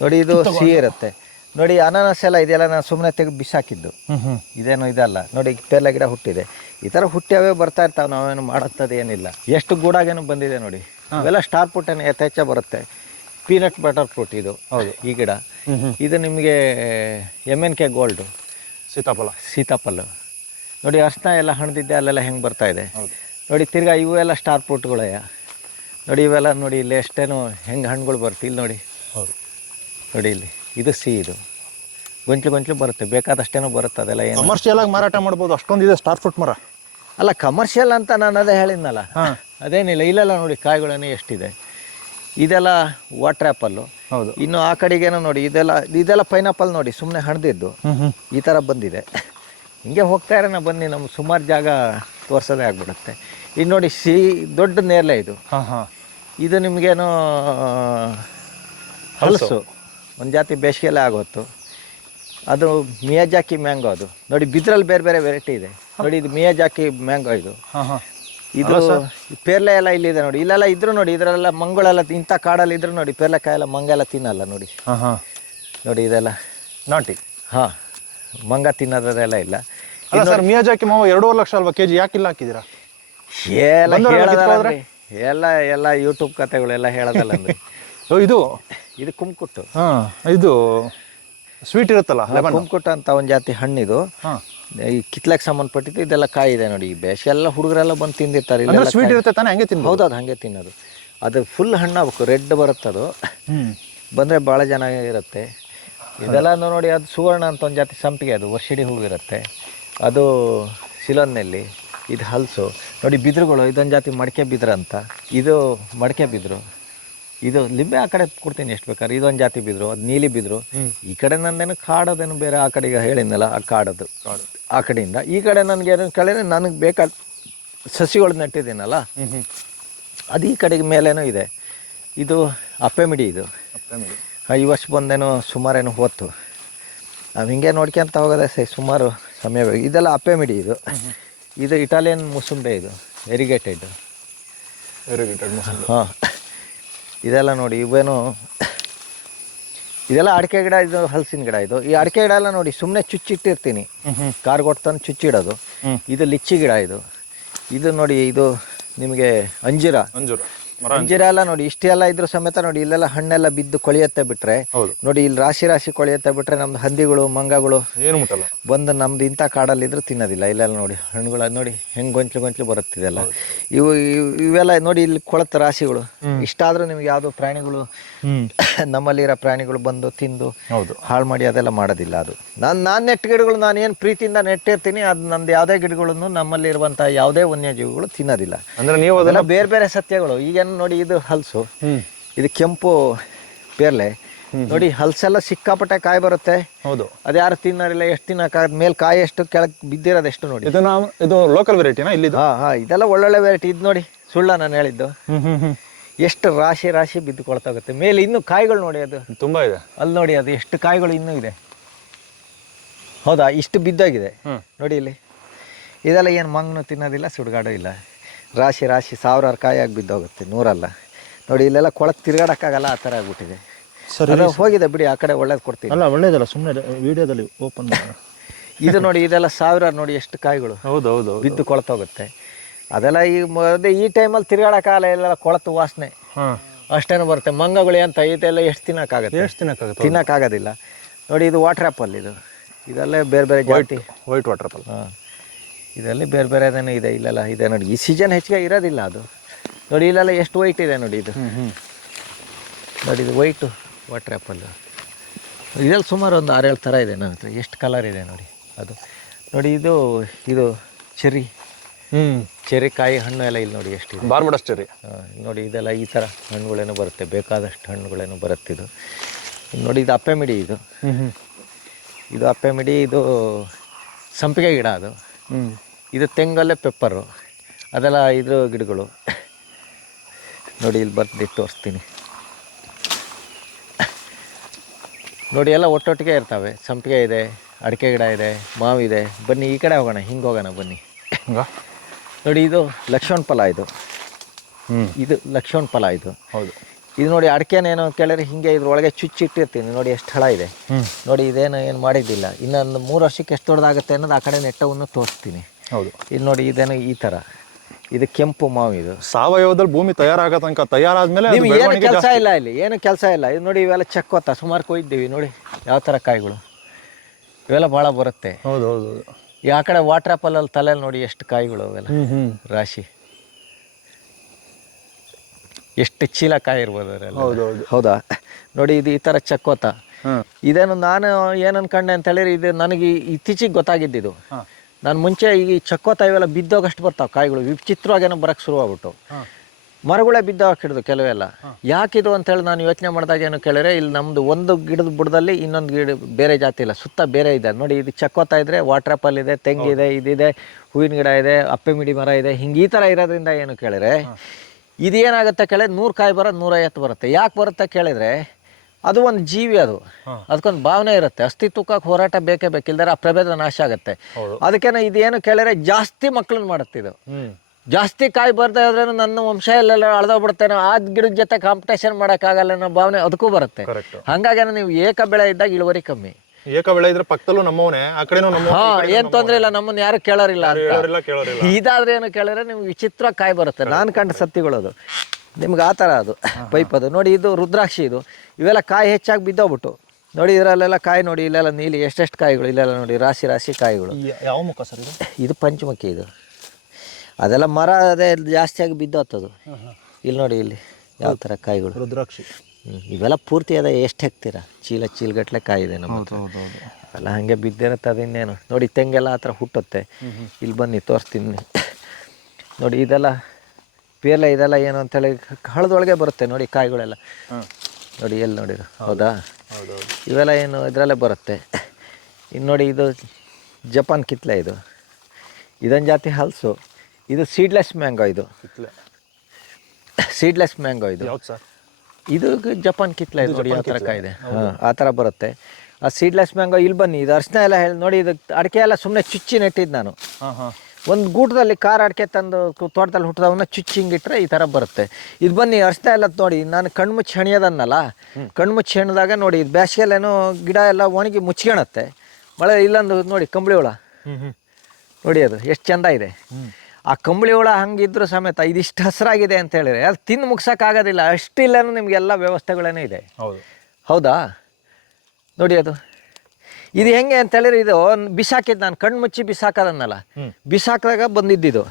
ನೋಡಿ. ಇದು ಸಿಹಿ ಇರುತ್ತೆ. ನೋಡಿ ಅನಾನಸ್ ಎಲ್ಲ ಇದೆಲ್ಲ ನಾನು ಸುಮ್ಮನೆ ತೆಗೆದು ಬಿಸಾಕಿದ್ದು, ಇದೇನು ಇದಲ್ಲ. ನೋಡಿ ಪೇರ್ಲೆ ಗಿಡ ಹುಟ್ಟಿದೆ, ಈ ಥರ ಹುಟ್ಟಿಯವೇ ಬರ್ತಾ ಇರ್ತಾವೆ, ನಾವೇನು ಮಾಡೋದು ಏನಿಲ್ಲ. ಎಷ್ಟು ಗೂಡಾಗೇನು ಬಂದಿದೆ ನೋಡಿ, ಇವೆಲ್ಲ ಸ್ಟಾರ್ ಫ್ರೂಟ್ ಏನು ಯಥೇಚ್ಛ ಬರುತ್ತೆ. ಪೀನಟ್ ಬಟರ್ ಫ್ರೂಟ್ ಇದು. ಹೌದು, ಈ ಗಿಡ ಇದು ನಿಮಗೆ MNK ಗೋಲ್ಡು ಸೀತಾಫಲ. ನೋಡಿ ಅರ್ಶನ ಎಲ್ಲ ಹಣ್ದಿದ್ದೆ ಅಲ್ಲೆಲ್ಲ ಹೆಂಗೆ ಬರ್ತಾ ಇದೆ ನೋಡಿ. ತಿರ್ಗಾ ಇವೆಲ್ಲ ಸ್ಟಾರ್ ಫ್ರೂಟ್ಗಳೇ ನೋಡಿ. ಇವೆಲ್ಲ ನೋಡಿ ಇಲ್ಲಿ ಎಷ್ಟೇನು ಹೆಂಗೆ ಹಣ್ಣುಗಳು ಬರುತ್ತೆ ಇಲ್ಲಿ ನೋಡಿ. ನೋಡಿ ಇಲ್ಲಿ ಇದು ಇದು ಗೊಂಚಲು ಬರುತ್ತೆ, ಬೇಕಾದಷ್ಟೇನೋ ಬರುತ್ತೆ. ಅದೆಲ್ಲ ಏನು ಕಮರ್ಷಿಯಲ್ ಆಗಿ ಮಾರಾಟ ಮಾಡ್ಬೋದು, ಅಷ್ಟೊಂದಿದೆ ಸ್ಟಾರ್ ಫ್ರೂಟ್ ಮರ. ಅಲ್ಲ ಕಮರ್ಷಿಯಲ್ ಅಂತ ನಾನು ಅದೇ ಹೇಳಿದ್ನಲ್ಲ, ಅದೇನಿಲ್ಲ. ಇಲ್ಲೆಲ್ಲ ನೋಡಿ ಕಾಯಿಗಳೇನು ಎಷ್ಟಿದೆ. ಇದೆಲ್ಲ ವಾಟರ್ ಆ್ಯಪಲ್ಲು. ಹೌದು. ಇನ್ನು ಆ ಕಡೆಗೇನೋ ನೋಡಿ ಇದೆಲ್ಲ ಪೈನಾಪಲ್ ನೋಡಿ, ಸುಮ್ಮನೆ ಹಣ್ದಿದ್ದು ಈ ಥರ ಬಂದಿದೆ. ಹಿಂಗೆ ಹೋಗ್ತಾ ಇರೋಣ ಬನ್ನಿ, ನಮ್ಮ ಸುಮಾರು ಜಾಗ ತೋರ್ಸೋದೇ ಆಗ್ಬಿಡುತ್ತೆ. ಇದು ನೋಡಿ ದೊಡ್ಡ ನೇರಳೆ ಇದು. ಇದು ನಿಮಗೇನೋ ಹಲಸು, ಒಂದು ಜಾತಿ ಬೇಸಿಗೆಯಲ್ಲೇ ಆಗೋತ್ತು. ಅದು ಮಿಯಾಜಾಕಿ ಮ್ಯಾಂಗೋ. ಅದು ನೋಡಿ ಬಿದ್ರಲ್ಲಿ ಬೇರೆ ಬೇರೆ ವೆರೈಟಿ ಇದೆ ನೋಡಿ. ಇದು ಮಿಯಾಜಾಕಿ ಮ್ಯಾಂಗೋ ಇದು. ಇದು ಪೇರ್ಲೆ ಎಲ್ಲ ಇಲ್ಲಿದೆ ನೋಡಿ. ಇಲ್ಲೆಲ್ಲ ಇದ್ರು ನೋಡಿ, ಇದರೆಲ್ಲ ಮಂಗಳೆಲ್ಲ ಇಂಥ ಕಾಡಲ್ಲಿ ಇದ್ರು ನೋಡಿ, ಪೇರ್ಲೆಕಾಯೆಲ್ಲ ಮಂಗೆಲ್ಲ ತಿನ್ನಲ್ಲ ನೋಡಿ. ನೋಡಿ ಇದೆಲ್ಲ ನಾಟಿ. ಮಂಗ ತಿನ್ನೋದೆಲ್ಲ ಇಲ್ಲ. ಸರ್ ಮಿಯಾಜಾಕಿ ಮಾವು 2.5 ಲಕ್ಷ ಅಲ್ವಾ ಕೆಜಿ, ಯಾಕಿಲ್ಲ ಹಾಕಿದ್ದೀರಾ? ಎಲ್ಲ ಯೂಟ್ಯೂಬ್ ಕಥೆಗಳೆಲ್ಲ ಹೇಳೋದಲ್ಲ ಅಂದ್ರೆ. ಇದು ಕುಮ್ಕುಟ್ಟು. ಇದು ಸ್ವೀಟ್ ಇರುತ್ತಲ್ಲ, ಕುಮ್ಕುಟ್ಟು ಅಂತ ಒಂದು ಜಾತಿ ಹಣ್ಣಿದು. ಈ ಕಿತ್ಲಕ್ಕೆ ಸಂಬಂಧಪಟ್ಟಿದ್ದು ಇದೆಲ್ಲ ಕಾಯಿ ಇದೆ ನೋಡಿ. ಈ ಬೇಸಿಗೆ ಎಲ್ಲ ಹುಡುಗರೆಲ್ಲ ಬಂದು ತಿಂದಿರ್ತಾರೆ. ಸ್ವೀಟ್ ಇರುತ್ತೆ ತಾನೆ, ಹಂಗೆ ತಿನ್ನೋದು. ಹೌದು, ಅದು ಹಾಗೆ ತಿನ್ನೋದು. ಅದು ಫುಲ್ ಹಣ್ಣಾಗಬೇಕು, ರೆಡ್ ಬರುತ್ತೆ. ಅದು ಬಂದರೆ ಭಾಳ ಚೆನ್ನಾಗಿರುತ್ತೆ. ಇದೆಲ್ಲ ನೋಡಿ, ಅದು ಸುವರ್ಣ ಅಂತ ಒಂದು ಜಾತಿ ಸಂಪಿಗೆ, ಅದು ವರ್ಷಿಡಿ ಹೂವಿರುತ್ತೆ. ಅದು ಸಿಲೋನ್ನಲ್ಲಿ. ಇದು ಹಲಸು ನೋಡಿ. ಬಿದಿರುಗಳು, ಇದೊಂದು ಜಾತಿ ಮಡಿಕೆ ಬಿದಿರು ಅಂತ. ಇದು ಮಡಿಕೆ ಬಿದಿರು. ಇದು ಲಿಂಬೆ ಆ ಕಡೆ ಕೊಡ್ತೀನಿ ಎಷ್ಟು ಬೇಕಾದ್ರೆ. ಇದೊಂದು ಜಾತಿ ಬಿದ್ರು, ಅದು ನೀಲಿ ಬಿದ್ರು. ಈ ಕಡೆ ನಂದೇನು ಕಾಡೋದೇನು ಬೇರೆ, ಆ ಕಡೆಗೆ ಹೇಳಿದ್ನಲ್ಲ ಆ ಕಾಡೋದು. ಆ ಕಡೆಯಿಂದ ಈ ಕಡೆ ನನಗೆ ಏನೋ ಕೇಳಿದ್ರೆ ನನಗೆ ಬೇಕಾದ ಸಸಿಗಳು ನೆಟ್ಟಿದ್ದೀನಲ್ಲ, ಅದು ಈ ಕಡೆಗೆ ಮೇಲೇನೂ ಇದೆ. ಇದು ಅಪ್ಪೆಮಿಡಿ. ಇದು ಈ ವರ್ಷ ಬಂದೇನೋ ಸುಮಾರೇನು ಹೊತ್ತು ನಾವು ಹಿಂಗೆ ನೋಡ್ಕೊಂತ ಹೋಗೋದೆ ಸುಮಾರು ಸಮಯ. ಇದೆಲ್ಲ ಅಪ್ಪೆಮಿಡಿ. ಇದು ಇಟಾಲಿಯನ್ ಮುಸುಂಬೆ. ಇದು ವೆರಿಗೇಟೆಡ್. ಹಾಂ, ಇದೆಲ್ಲ ನೋಡಿ. ಇವೇನು ಇದೆಲ್ಲ ಅಡಿಕೆ ಗಿಡ, ಇದು ಹಲಸಿನ ಗಿಡ. ಇದು ಈ ಅಡಿಕೆ ಗಿಡ ಎಲ್ಲ ನೋಡಿ ಸುಮ್ಮನೆ ಚುಚ್ಚಿಟ್ಟಿರ್ತೀನಿ, ಕಾರ್ಗೊಟ್ಟು ತಂದು ಚುಚ್ಚಿಡೋದು. ಇದು ಲಿಚ್ಚಿ ಗಿಡ. ಇದು ನೋಡಿ, ಇದು ನಿಮಗೆ ಅಂಜೀರ ಎಲ್ಲ ನೋಡಿ. ಇಷ್ಟೆಲ್ಲ ಇದ್ರ ಸಮೇತ ನೋಡಿ, ಇಲ್ಲೆಲ್ಲ ಹಣ್ಣೆಲ್ಲ ಬಿದ್ದು ಕೊಳೆಯತ್ತೆ ಬಿಟ್ರೆ ನೋಡಿ, ಇಲ್ಲಿ ರಾಶಿ ಕೊಳೆಯತ್ತೆ ಬಿಟ್ರೆ ನಮ್ದು ಹಂದಿಗಳು ಮಂಗಗಳು ಬಂದು ನಮ್ದು ಇಂಥ ಕಾಡಲ್ಲಿ ಇದ್ರು ತಿನ್ನೋದಿಲ್ಲ. ಇಲ್ಲೆಲ್ಲ ನೋಡಿ ಹಣ್ಣುಗಳು ನೋಡಿ ಹೆಂಗೆ ಗೊಂಚಲು ಬರುತ್ತಿದೆಲ್ಲ. ಇವೆಲ್ಲ ನೋಡಿ, ಇಲ್ಲಿ ಕೊಳತ ರಾಶಿಗಳು. ಇಷ್ಟಾದ್ರೂ ನಿಮ್ಗೆ ಯಾವುದೋ ಪ್ರಾಣಿಗಳು, ನಮ್ಮಲ್ಲಿರೋ ಪ್ರಾಣಿಗಳು ಬಂದು ತಿಂದು ಹಾಳು ಮಾಡಿ ಅದೆಲ್ಲ ಮಾಡೋದಿಲ್ಲ. ಅದು ನಾನು ನೆಟ್ಟ ಗಿಡಗಳು ನಾನು ಏನು ಪ್ರೀತಿಯಿಂದ ನೆಟ್ಟಿರ್ತೀನಿ, ಅದು ನಂದು ಯಾವುದೇ ಗಿಡಗಳನ್ನು ನಮ್ಮಲ್ಲಿರುವಂಥ ಯಾವುದೇ ವನ್ಯಜೀವಿಗಳು ತಿನ್ನೋದಿಲ್ಲ. ಅಂದ್ರೆ ನೀವು ಅದೆಲ್ಲ ಬೇರೆ ಬೇರೆ ಸತ್ಯಗಳು. ಈಗೇನು ನೋಡಿ, ಇದು ಹಲಸು, ಇದು ಕೆಂಪು ಪೇರ್ಲೆ ನೋಡಿ. ಹಲಸೆಲ್ಲ ಸಿಕ್ಕಾಪಟ್ಟೆ ಕಾಯಿ ಬರುತ್ತೆ. ಹೌದು, ಅದು ಯಾರು ತಿನ್ನೋರಿಲ್ಲ. ಎಷ್ಟು ತಿನ್ನೋಕ್ಕಾಗದ ಮೇಲೆ ಕಾಯಿ ಎಷ್ಟು ಕೆಳಗೆ ಬಿದ್ದಿರೋದು ಎಷ್ಟು ನೋಡಿ. ಇದು ಲೋಕಲ್ ವೆರೈಟಿನಾ ಇಲ್ಲಿ? ಇದೆಲ್ಲ ಒಳ್ಳೊಳ್ಳೆ ವೆರೈಟಿ. ಇದು ನೋಡಿ, ಸುಳ್ಳ ನಾನು ಹೇಳಿದ್ದು. ಎಷ್ಟು ರಾಶಿ ಬಿದ್ದುಕೊಳ್ತಾಗುತ್ತೆ ಮೇಲೆ. ಇನ್ನು ಕಾಯಿಗಳು ನೋಡಿ, ಅದು ತುಂಬಾ ಇದೆ. ಅಲ್ಲಿ ನೋಡಿ, ಅದು ಎಷ್ಟು ಕಾಯಿಗಳು ಇನ್ನೂ ಇದೆ. ಹೌದಾ, ಇಷ್ಟು ಬಿದ್ದಾಗಿದೆ ನೋಡಿ ಇಲ್ಲಿ. ಇದೆಲ್ಲ ಏನು ಮಂಗನು ತಿನ್ನೋದಿಲ್ಲ, ಸುಡುಗಾಡು ಇಲ್ಲ. ರಾಶಿ ಸಾವಿರಾರು ಕಾಯಾಗಿ ಬಿದ್ದೋಗುತ್ತೆ, 100 ಅಲ್ಲ ನೋಡಿ. ಇಲ್ಲೆಲ್ಲ ಕೊಳಕ್ಕೆ ತಿರ್ಗಾಡಕ್ಕಾಗಲ್ಲ, ಆ ಥರ ಆಗ್ಬಿಟ್ಟಿದೆ. ಸರಿ, ಹೋಗಿದೆ ಬಿಡಿ, ಆ ಕಡೆ ಒಳ್ಳೇದು ಕೊಡ್ತೀನಿ. ಅಲ್ಲ ಒಳ್ಳೇದಲ್ಲ, ಸುಮ್ಮನೆ ವಿಡಿಯೋದಲ್ಲಿ ಓಪನ್ ಇದು ನೋಡಿ, ಇದೆಲ್ಲ ಸಾವಿರಾರು ನೋಡಿ ಎಷ್ಟು ಕಾಯಿಗಳು ಬಿದ್ದು ಕೊಳತೋಗುತ್ತೆ. ಅದೆಲ್ಲ ಈ ಟೈಮಲ್ಲಿ ತಿರ್ಗಾಡಕ್ಕಾಗಲ್ಲ, ಎಲ್ಲ ಕೊಳತು ವಾಸನೆ ಅಷ್ಟೇನು ಬರುತ್ತೆ. ಮಂಗಗಳು ಅಂತ ಇದೆಲ್ಲ ಎಷ್ಟು ತಿನ್ನಕ್ಕಾಗೋದಿಲ್ಲ ನೋಡಿ. ಇದು ವಾಟರ್ ಆ್ಯಪಲ್. ಇದೆಲ್ಲ ಬೇರೆ ಬೇರೆ ಜಾತಿ ವೈಟ್ ವಾಟರ್ ಆ್ಯಪಲ್. ಇದರಲ್ಲಿ ಬೇರೆ ಬೇರೆದೇನೋ ಇದೆ. ಇಲ್ಲೆಲ್ಲ ಇದೆ ನೋಡಿ. ಈ ಸೀಸನ್ ಹೆಚ್ಚಿಗೆ ಇರೋದಿಲ್ಲ ಅದು ನೋಡಿ. ಇಲ್ಲೆಲ್ಲ ಎಷ್ಟು ವೈಟ್ ಇದೆ ನೋಡಿ. ಇದು ನೋಡಿ, ಇದು ವೈಟು ವಾಟರ್ ಆ್ಯಪಲ್. ಇದರಲ್ಲಿ ಸುಮಾರು ಒಂದು 6-7 ಥರ ಇದೆ ನನ್ನ ಹತ್ರ. ಎಷ್ಟು ಕಲರ್ ಇದೆ ನೋಡಿ. ಅದು ನೋಡಿ, ಇದು ಚೆರಿ ಕಾಯಿ ಹಣ್ಣು ಎಲ್ಲ ಇಲ್ಲಿ ನೋಡಿ ಎಷ್ಟಿದೆ. ಬಾರ್ಬಡಸ್ ಚೆರಿ ನೋಡಿ. ಇದೆಲ್ಲ ಈ ಥರ ಹಣ್ಣುಗಳೇನು ಬರುತ್ತೆ, ಬೇಕಾದಷ್ಟು ಹಣ್ಣುಗಳೇನು ಬರುತ್ತಿದ್ದು ನೋಡಿ. ಇದು ಅಪ್ಪೆಮಿಡಿ. ಇದು ಅಪ್ಪೆಮಿಡಿ. ಇದು ಸಂಪಿಗೆ ಗಿಡ. ಅದು ಇದು ತೆಂಗಲ್ಲೇ ಪೆಪ್ಪರು. ಅದೆಲ್ಲ ಇದ್ರ ಗಿಡಗಳು ನೋಡಿ. ಇಲ್ಲಿ ಬರ್ದು ತೋರಿಸ್ತೀನಿ ನೋಡಿ. ಎಲ್ಲ ಒಟ್ಟೊಟ್ಟಿಗೆ ಇರ್ತವೆ. ಸಂಪಿಗೆ ಇದೆ, ಅಡಿಕೆ ಗಿಡ ಇದೆ, ಮಾವಿದೆ. ಬನ್ನಿ ಈ ಕಡೆ ಹೋಗೋಣ, ಹಿಂಗೆ ಹೋಗೋಣ ಬನ್ನಿ. ನೋಡಿ, ಇದು ಲಕ್ಷ್ಮಣ ಫಲ. ಇದು ಲಕ್ಷ್ಮಣ ಫಲ. ಹೌದು, ಇದು ನೋಡಿ ಅಡಿಕೆನೇನು ಕೇಳಿದ್ರೆ ಹಿಂಗೆ ಇದ್ರೊಳಗೆ ಚುಚ್ಚಿಟ್ಟಿರ್ತೀನಿ ನೋಡಿ ಎಷ್ಟು ಹಳ ಇದೆ. ನೋಡಿ ಇದೇನು ಏನು ಮಾಡಿದ್ದಿಲ್ಲ. ಇನ್ನೊಂದು 3 ವರ್ಷಕ್ಕೆ ಎಷ್ಟು ದೊಡ್ಡದಾಗುತ್ತೆ ಅನ್ನೋದು ಆ ಕಡೆ ನೆಟ್ಟವನ್ನು ತೋರಿಸ್ತೀನಿ. ಹೌದು, ಇಲ್ಲಿ ನೋಡಿ ಇದೇನು ಈ ಥರ, ಇದು ಕೆಂಪು ಮಾವು. ಇದು ಸಾವಯವದಲ್ಲಿ ಭೂಮಿ ತಯಾರಾಗ ತನಕ ತಯಾರಾದ್ಮೇಲೆ ನೀವು ಏನು ಕೆಲಸ ಇಲ್ಲ, ಇಲ್ಲಿ ಏನು ಕೆಲಸ ಇಲ್ಲ. ಇದು ನೋಡಿ ಇವೆಲ್ಲ ಚಕ್ಕೋತ ಸುಮಾರು ಕೊಯ್ದಿದ್ದೀವಿ. ನೋಡಿ ಯಾವ ಥರ ಕಾಯಿಗಳು ಇವೆಲ್ಲ ಭಾಳ ಬರುತ್ತೆ. ಹೌದು ಹೌದು. ಆ ಕಡೆ ವಾಟರ್ ಆ್ಯಪಲಲ್ಲಿ ತಲೆಯಲ್ಲಿ ನೋಡಿ ಎಷ್ಟು ಕಾಯಿಗಳು ಅವೆಲ್ಲ ರಾಶಿ, ಎಷ್ಟು ಚೀಲ ಕಾಯಿ ಇರ್ಬೋದು ಅದರಲ್ಲಿ. ಹೌದಾ? ನೋಡಿ ಇದು ಈ ಥರ ಚಕ್ಕೋತ. ಇದೇನು ನಾನು ಏನು ಅನ್ಕೊಂಡೆ ಅಂತ ಹೇಳಿದ್ರೆ, ಇದು ನನಗೆ ಇತ್ತೀಚೆಗೆ ಗೊತ್ತಾಗಿದ್ದಿದ್ದು. ನಾನು ಮುಂಚೆ ಈ ಚಕ್ಕೋತ ಇವೆಲ್ಲ ಬಿದ್ದೋಗಷ್ಟು ಬರ್ತಾವೆ ಕಾಯಿಗಳು, ವಿಚಿತ್ರವಾಗೇನೋ ಬರೋಕ್ಕೆ ಶುರುವಾಗ್ಬಿಟ್ಟು ಮರಗಳೇ ಬಿದ್ದೋಗಕ್ಕೆ ಹಿಡಿದು ಕೆಲವೆಲ್ಲ. ಯಾಕಿದು ಅಂತೇಳಿ ನಾನು ಯೋಚನೆ ಮಾಡಿದಾಗ ಏನು ಕೇಳಿದ್ರೆ, ಇಲ್ಲಿ ನಮ್ಮದು ಒಂದು ಗಿಡದ ಬುಡದಲ್ಲಿ ಇನ್ನೊಂದು ಗಿಡ ಬೇರೆ ಜಾತಿ ಇಲ್ಲ, ಸುತ್ತ ಬೇರೆ ಇದೆ. ನೋಡಿ ಇದು ಚಕ್ಕೋತ ಇದ್ದರೆ ವಾಟರ್ ಆ್ಯಪಲ್ ಇದೆ, ತೆಂಗಿದೆ, ಇದಿದೆ, ಹೂವಿನ ಗಿಡ ಇದೆ, ಅಪ್ಪೆ ಮಿಡಿ ಮರ ಇದೆ. ಹಿಂಗೆ ಈ ಥರ ಇರೋದ್ರಿಂದ ಏನು ಕೇಳಿದ್ರೆ ಇದೇನಾಗುತ್ತೆ ಕೇಳಿದ್ರೆ 100 ಕಾಯಿ ಬರೋದು 150 ಬರುತ್ತೆ. ಯಾಕೆ ಬರುತ್ತೆ ಕೇಳಿದರೆ ಅದು ಒಂದು ಜೀವಿ, ಅದಕ್ಕೊಂದು ಭಾವನೆ ಇರುತ್ತೆ, ಅಸ್ತಿತ್ವಕ್ಕೆ ಹೋರಾಟ ಬೇಕೇ ಬೇಕಿಲ್ದಾರೆ ಆ ಪ್ರಭೇದ ನಾಶ ಆಗುತ್ತೆ. ಅದಕ್ಕೇನೆ ಇದೇನು ಕೇಳಿದ್ರೆ ಜಾಸ್ತಿ ಮಕ್ಕಳನ್ನ ಮಾಡುತ್ತೆ. ಇದು ಜಾಸ್ತಿ ಕಾಯಿ ಬರ್ತಾ ಇದ್ರೆ ನನ್ನ ವಂಶ ಎಲ್ಲ ಅಳ್ದೋಗ್ಬಿಡ್ತೇನೆ, ಆ ಗಿಡದ ಜೊತೆ ಕಾಂಪಿಟೇಷನ್ ಮಾಡೋಕ್ಕಾಗಲ್ಲ ಅನ್ನೋ ಭಾವನೆ ಅದಕ್ಕೂ ಬರುತ್ತೆ. ಹಾಗಾಗಿ ನೀವು ಏಕ ಬೆಳೆ ಇದ್ದಾಗ ಇಳುವರಿ ಕಮ್ಮಿ. ಏಕ ಬೆಳೆ ಇದ್ರೆ ಪಕ್ಕದಲ್ಲೂ ನಮ್ಮವನೇ, ಆ ಕಡೆನೂ ನಮ್ಮ. ಏನ್ ತೊಂದ್ರೆ ಇಲ್ಲ, ನಮ್ಮನ್ನ ಯಾರು ಕೇಳೋರಿಲ್ಲ ಅಂತ. ಇದಾದ್ರೆ ಏನು ಕೇಳಿದ್ರೆ ನಿಮ್ಗೆ ವಿಚಿತ್ರ ಕಾಯಿ ಬರುತ್ತೆ. ನಾನು ಕಂಡ ಸತ್ತಿಗಳದು ನಿಮ್ಗೆ ಆ ಥರ ಅದು ಪೈಪ್ ಅದು. ನೋಡಿ ಇದು ರುದ್ರಾಕ್ಷಿ, ಇದು ಇವೆಲ್ಲ ಕಾಯಿ ಹೆಚ್ಚಾಗಿ ಬಿದ್ದೋಗ್ಬಿಟ್ಟು ನೋಡಿ ಇದರಲ್ಲೆಲ್ಲ ಕಾಯಿ ನೋಡಿ, ಇಲ್ಲೆಲ್ಲ ನೀಲಿ ಎಷ್ಟೆಷ್ಟು ಕಾಯಿಗಳು, ಇಲ್ಲೆಲ್ಲ ನೋಡಿ ರಾಶಿ ರಾಶಿ ಕಾಯಿಗಳು. ಯಾವ ಮುಖ ಸರ್ ಇದು? ಇದು ಪಂಚಮುಖಿ. ಇದು ಅದೆಲ್ಲ ಮರ ಅದೇ ಜಾಸ್ತಿಯಾಗಿ ಬಿದ್ದೋಗ್ತದು. ಇಲ್ಲಿ ನೋಡಿ ಇಲ್ಲಿ ಯಾವ ಥರ ಕಾಯಿಗಳು ರುದ್ರಾಕ್ಷಿ. ಇವೆಲ್ಲ ಪೂರ್ತಿ ಅದ ಎಷ್ಟು ಹಾಕ್ತೀರಾ, ಚೀಲಗಟ್ಟಲೆ ಕಾಯಿದೆ ನಮ್ಮ. ಅವೆಲ್ಲ ಹಾಗೆ ಬಿದ್ದಿರುತ್ತೆ. ಅದು ಇನ್ನೇನು ನೋಡಿ ತೆಂಗೆಲ್ಲ ಆ ಥರ ಹುಟ್ಟುತ್ತೆ. ಇಲ್ಲಿ ಬನ್ನಿ ತೋರಿಸ್ತೀನಿ ನೋಡಿ. ಇದೆಲ್ಲ ಪೇರ್ಲೆ, ಇದೆಲ್ಲ ಏನು ಅಂತೇಳಿ ಹಳದೊಳಗೆ ಬರುತ್ತೆ ನೋಡಿ ಕಾಯಿಗಳೆಲ್ಲ. ನೋಡಿ ಎಲ್ಲಿ ನೋಡಿರು, ಹೌದಾ? ಇವೆಲ್ಲ ಏನು ಇದರಲ್ಲೇ ಬರುತ್ತೆ. ಇನ್ನು ನೋಡಿ ಇದು ಜಪಾನ್ ಕಿತ್ಲೆ, ಇದೊಂದು ಜಾತಿ ಹಲಸು. ಇದು ಸೀಡ್ಲೆಸ್ ಮ್ಯಾಂಗೋ. ಇದು ಸೀಡ್ಲೆಸ್ ಮ್ಯಾಂಗೋ. ಇದು ಜಪಾನ್ ಕಿತ್ಲೆ. ಇದು ನೋಡಿ ಯಾವ ಥರ ಕಾಯಿದೆ, ಆ ಥರ ಬರುತ್ತೆ. ಆ ಸೀಡ್ಲೆಸ್ ಮ್ಯಾಂಗೋ. ಇಲ್ಲಿ ಬನ್ನಿ, ಇದು ಅರ್ಶಿನ ಎಲ್ಲ ಹೇಳಿ ನೋಡಿ. ಇದು ಅಡಿಕೆ ಎಲ್ಲ ಸುಮ್ಮನೆ ಚುಚ್ಚಿ ನೆಟ್ಟಿದ್ದು ನಾನು. ಒಂದು ಗೂಟದಲ್ಲಿ ಕಾರ್ ಅಡಿಕೆ ತಂದು ತೋಟದಲ್ಲಿ ಹುಟ್ಟಿದವನ್ನ ಚುಚ್ಚಿ ಹಿಂಗಿಟ್ರೆ ಈ ಥರ ಬರುತ್ತೆ. ಇದು ಬನ್ನಿ ಅರ್ಶಿನ ಎಲ್ಲ ನೋಡಿ, ನಾನು ಕಣ್ಮುಚ್ಚಿ ಹೆಣಿಯೋದನ್ನಲ್ಲ, ಕಣ್ಮುಚ್ಚಿ ಹೆಣಿದಾಗ ನೋಡಿ ಇದು ಬೇಸಿಗೆಲ್ಲೇನೋ ಗಿಡ ಎಲ್ಲ ಒಣಗಿ ಮುಚ್ಕೊಳತ್ತೆ. ಮಳೆ ಇಲ್ಲೊಂದು ನೋಡಿ ಕಂಬಳಿ ಹುಳ ನೋಡಿ, ಅದು ಎಷ್ಟು ಚೆಂದ ಇದೆ. ಆ ಕಂಬಳಿ ಹುಳ ಹಂಗಿದ್ರು ಸಮೇತ ಇದಿಷ್ಟು ಹಸಿರಾಗಿದೆ ಅಂತ ಹೇಳಿದ್ರೆ ಅದು ತಿಂದು ಮುಗ್ಸೋಕ್ಕಾಗೋದಿಲ್ಲ, ಅಷ್ಟಿಲ್ಲನೂ ನಿಮಗೆಲ್ಲ ವ್ಯವಸ್ಥೆಗಳೇನೇ ಇದೆ. ಹೌದಾ? ನೋಡಿ ಅದು ಇದು ಹೆಂಗೆ ಅಂತ ಹೇಳಿದ್ರೆ, ಇದು ಬಿಸಾಕಿದ್ದು ನಾನು ಕಣ್ಣು ಮುಚ್ಚಿ ಬಿಸಾಕೋದನ್ನಲ್ಲ, ಬಿಸಾಕಿದಾಗ ಬಂದಿದ್ದಿದ್ದು.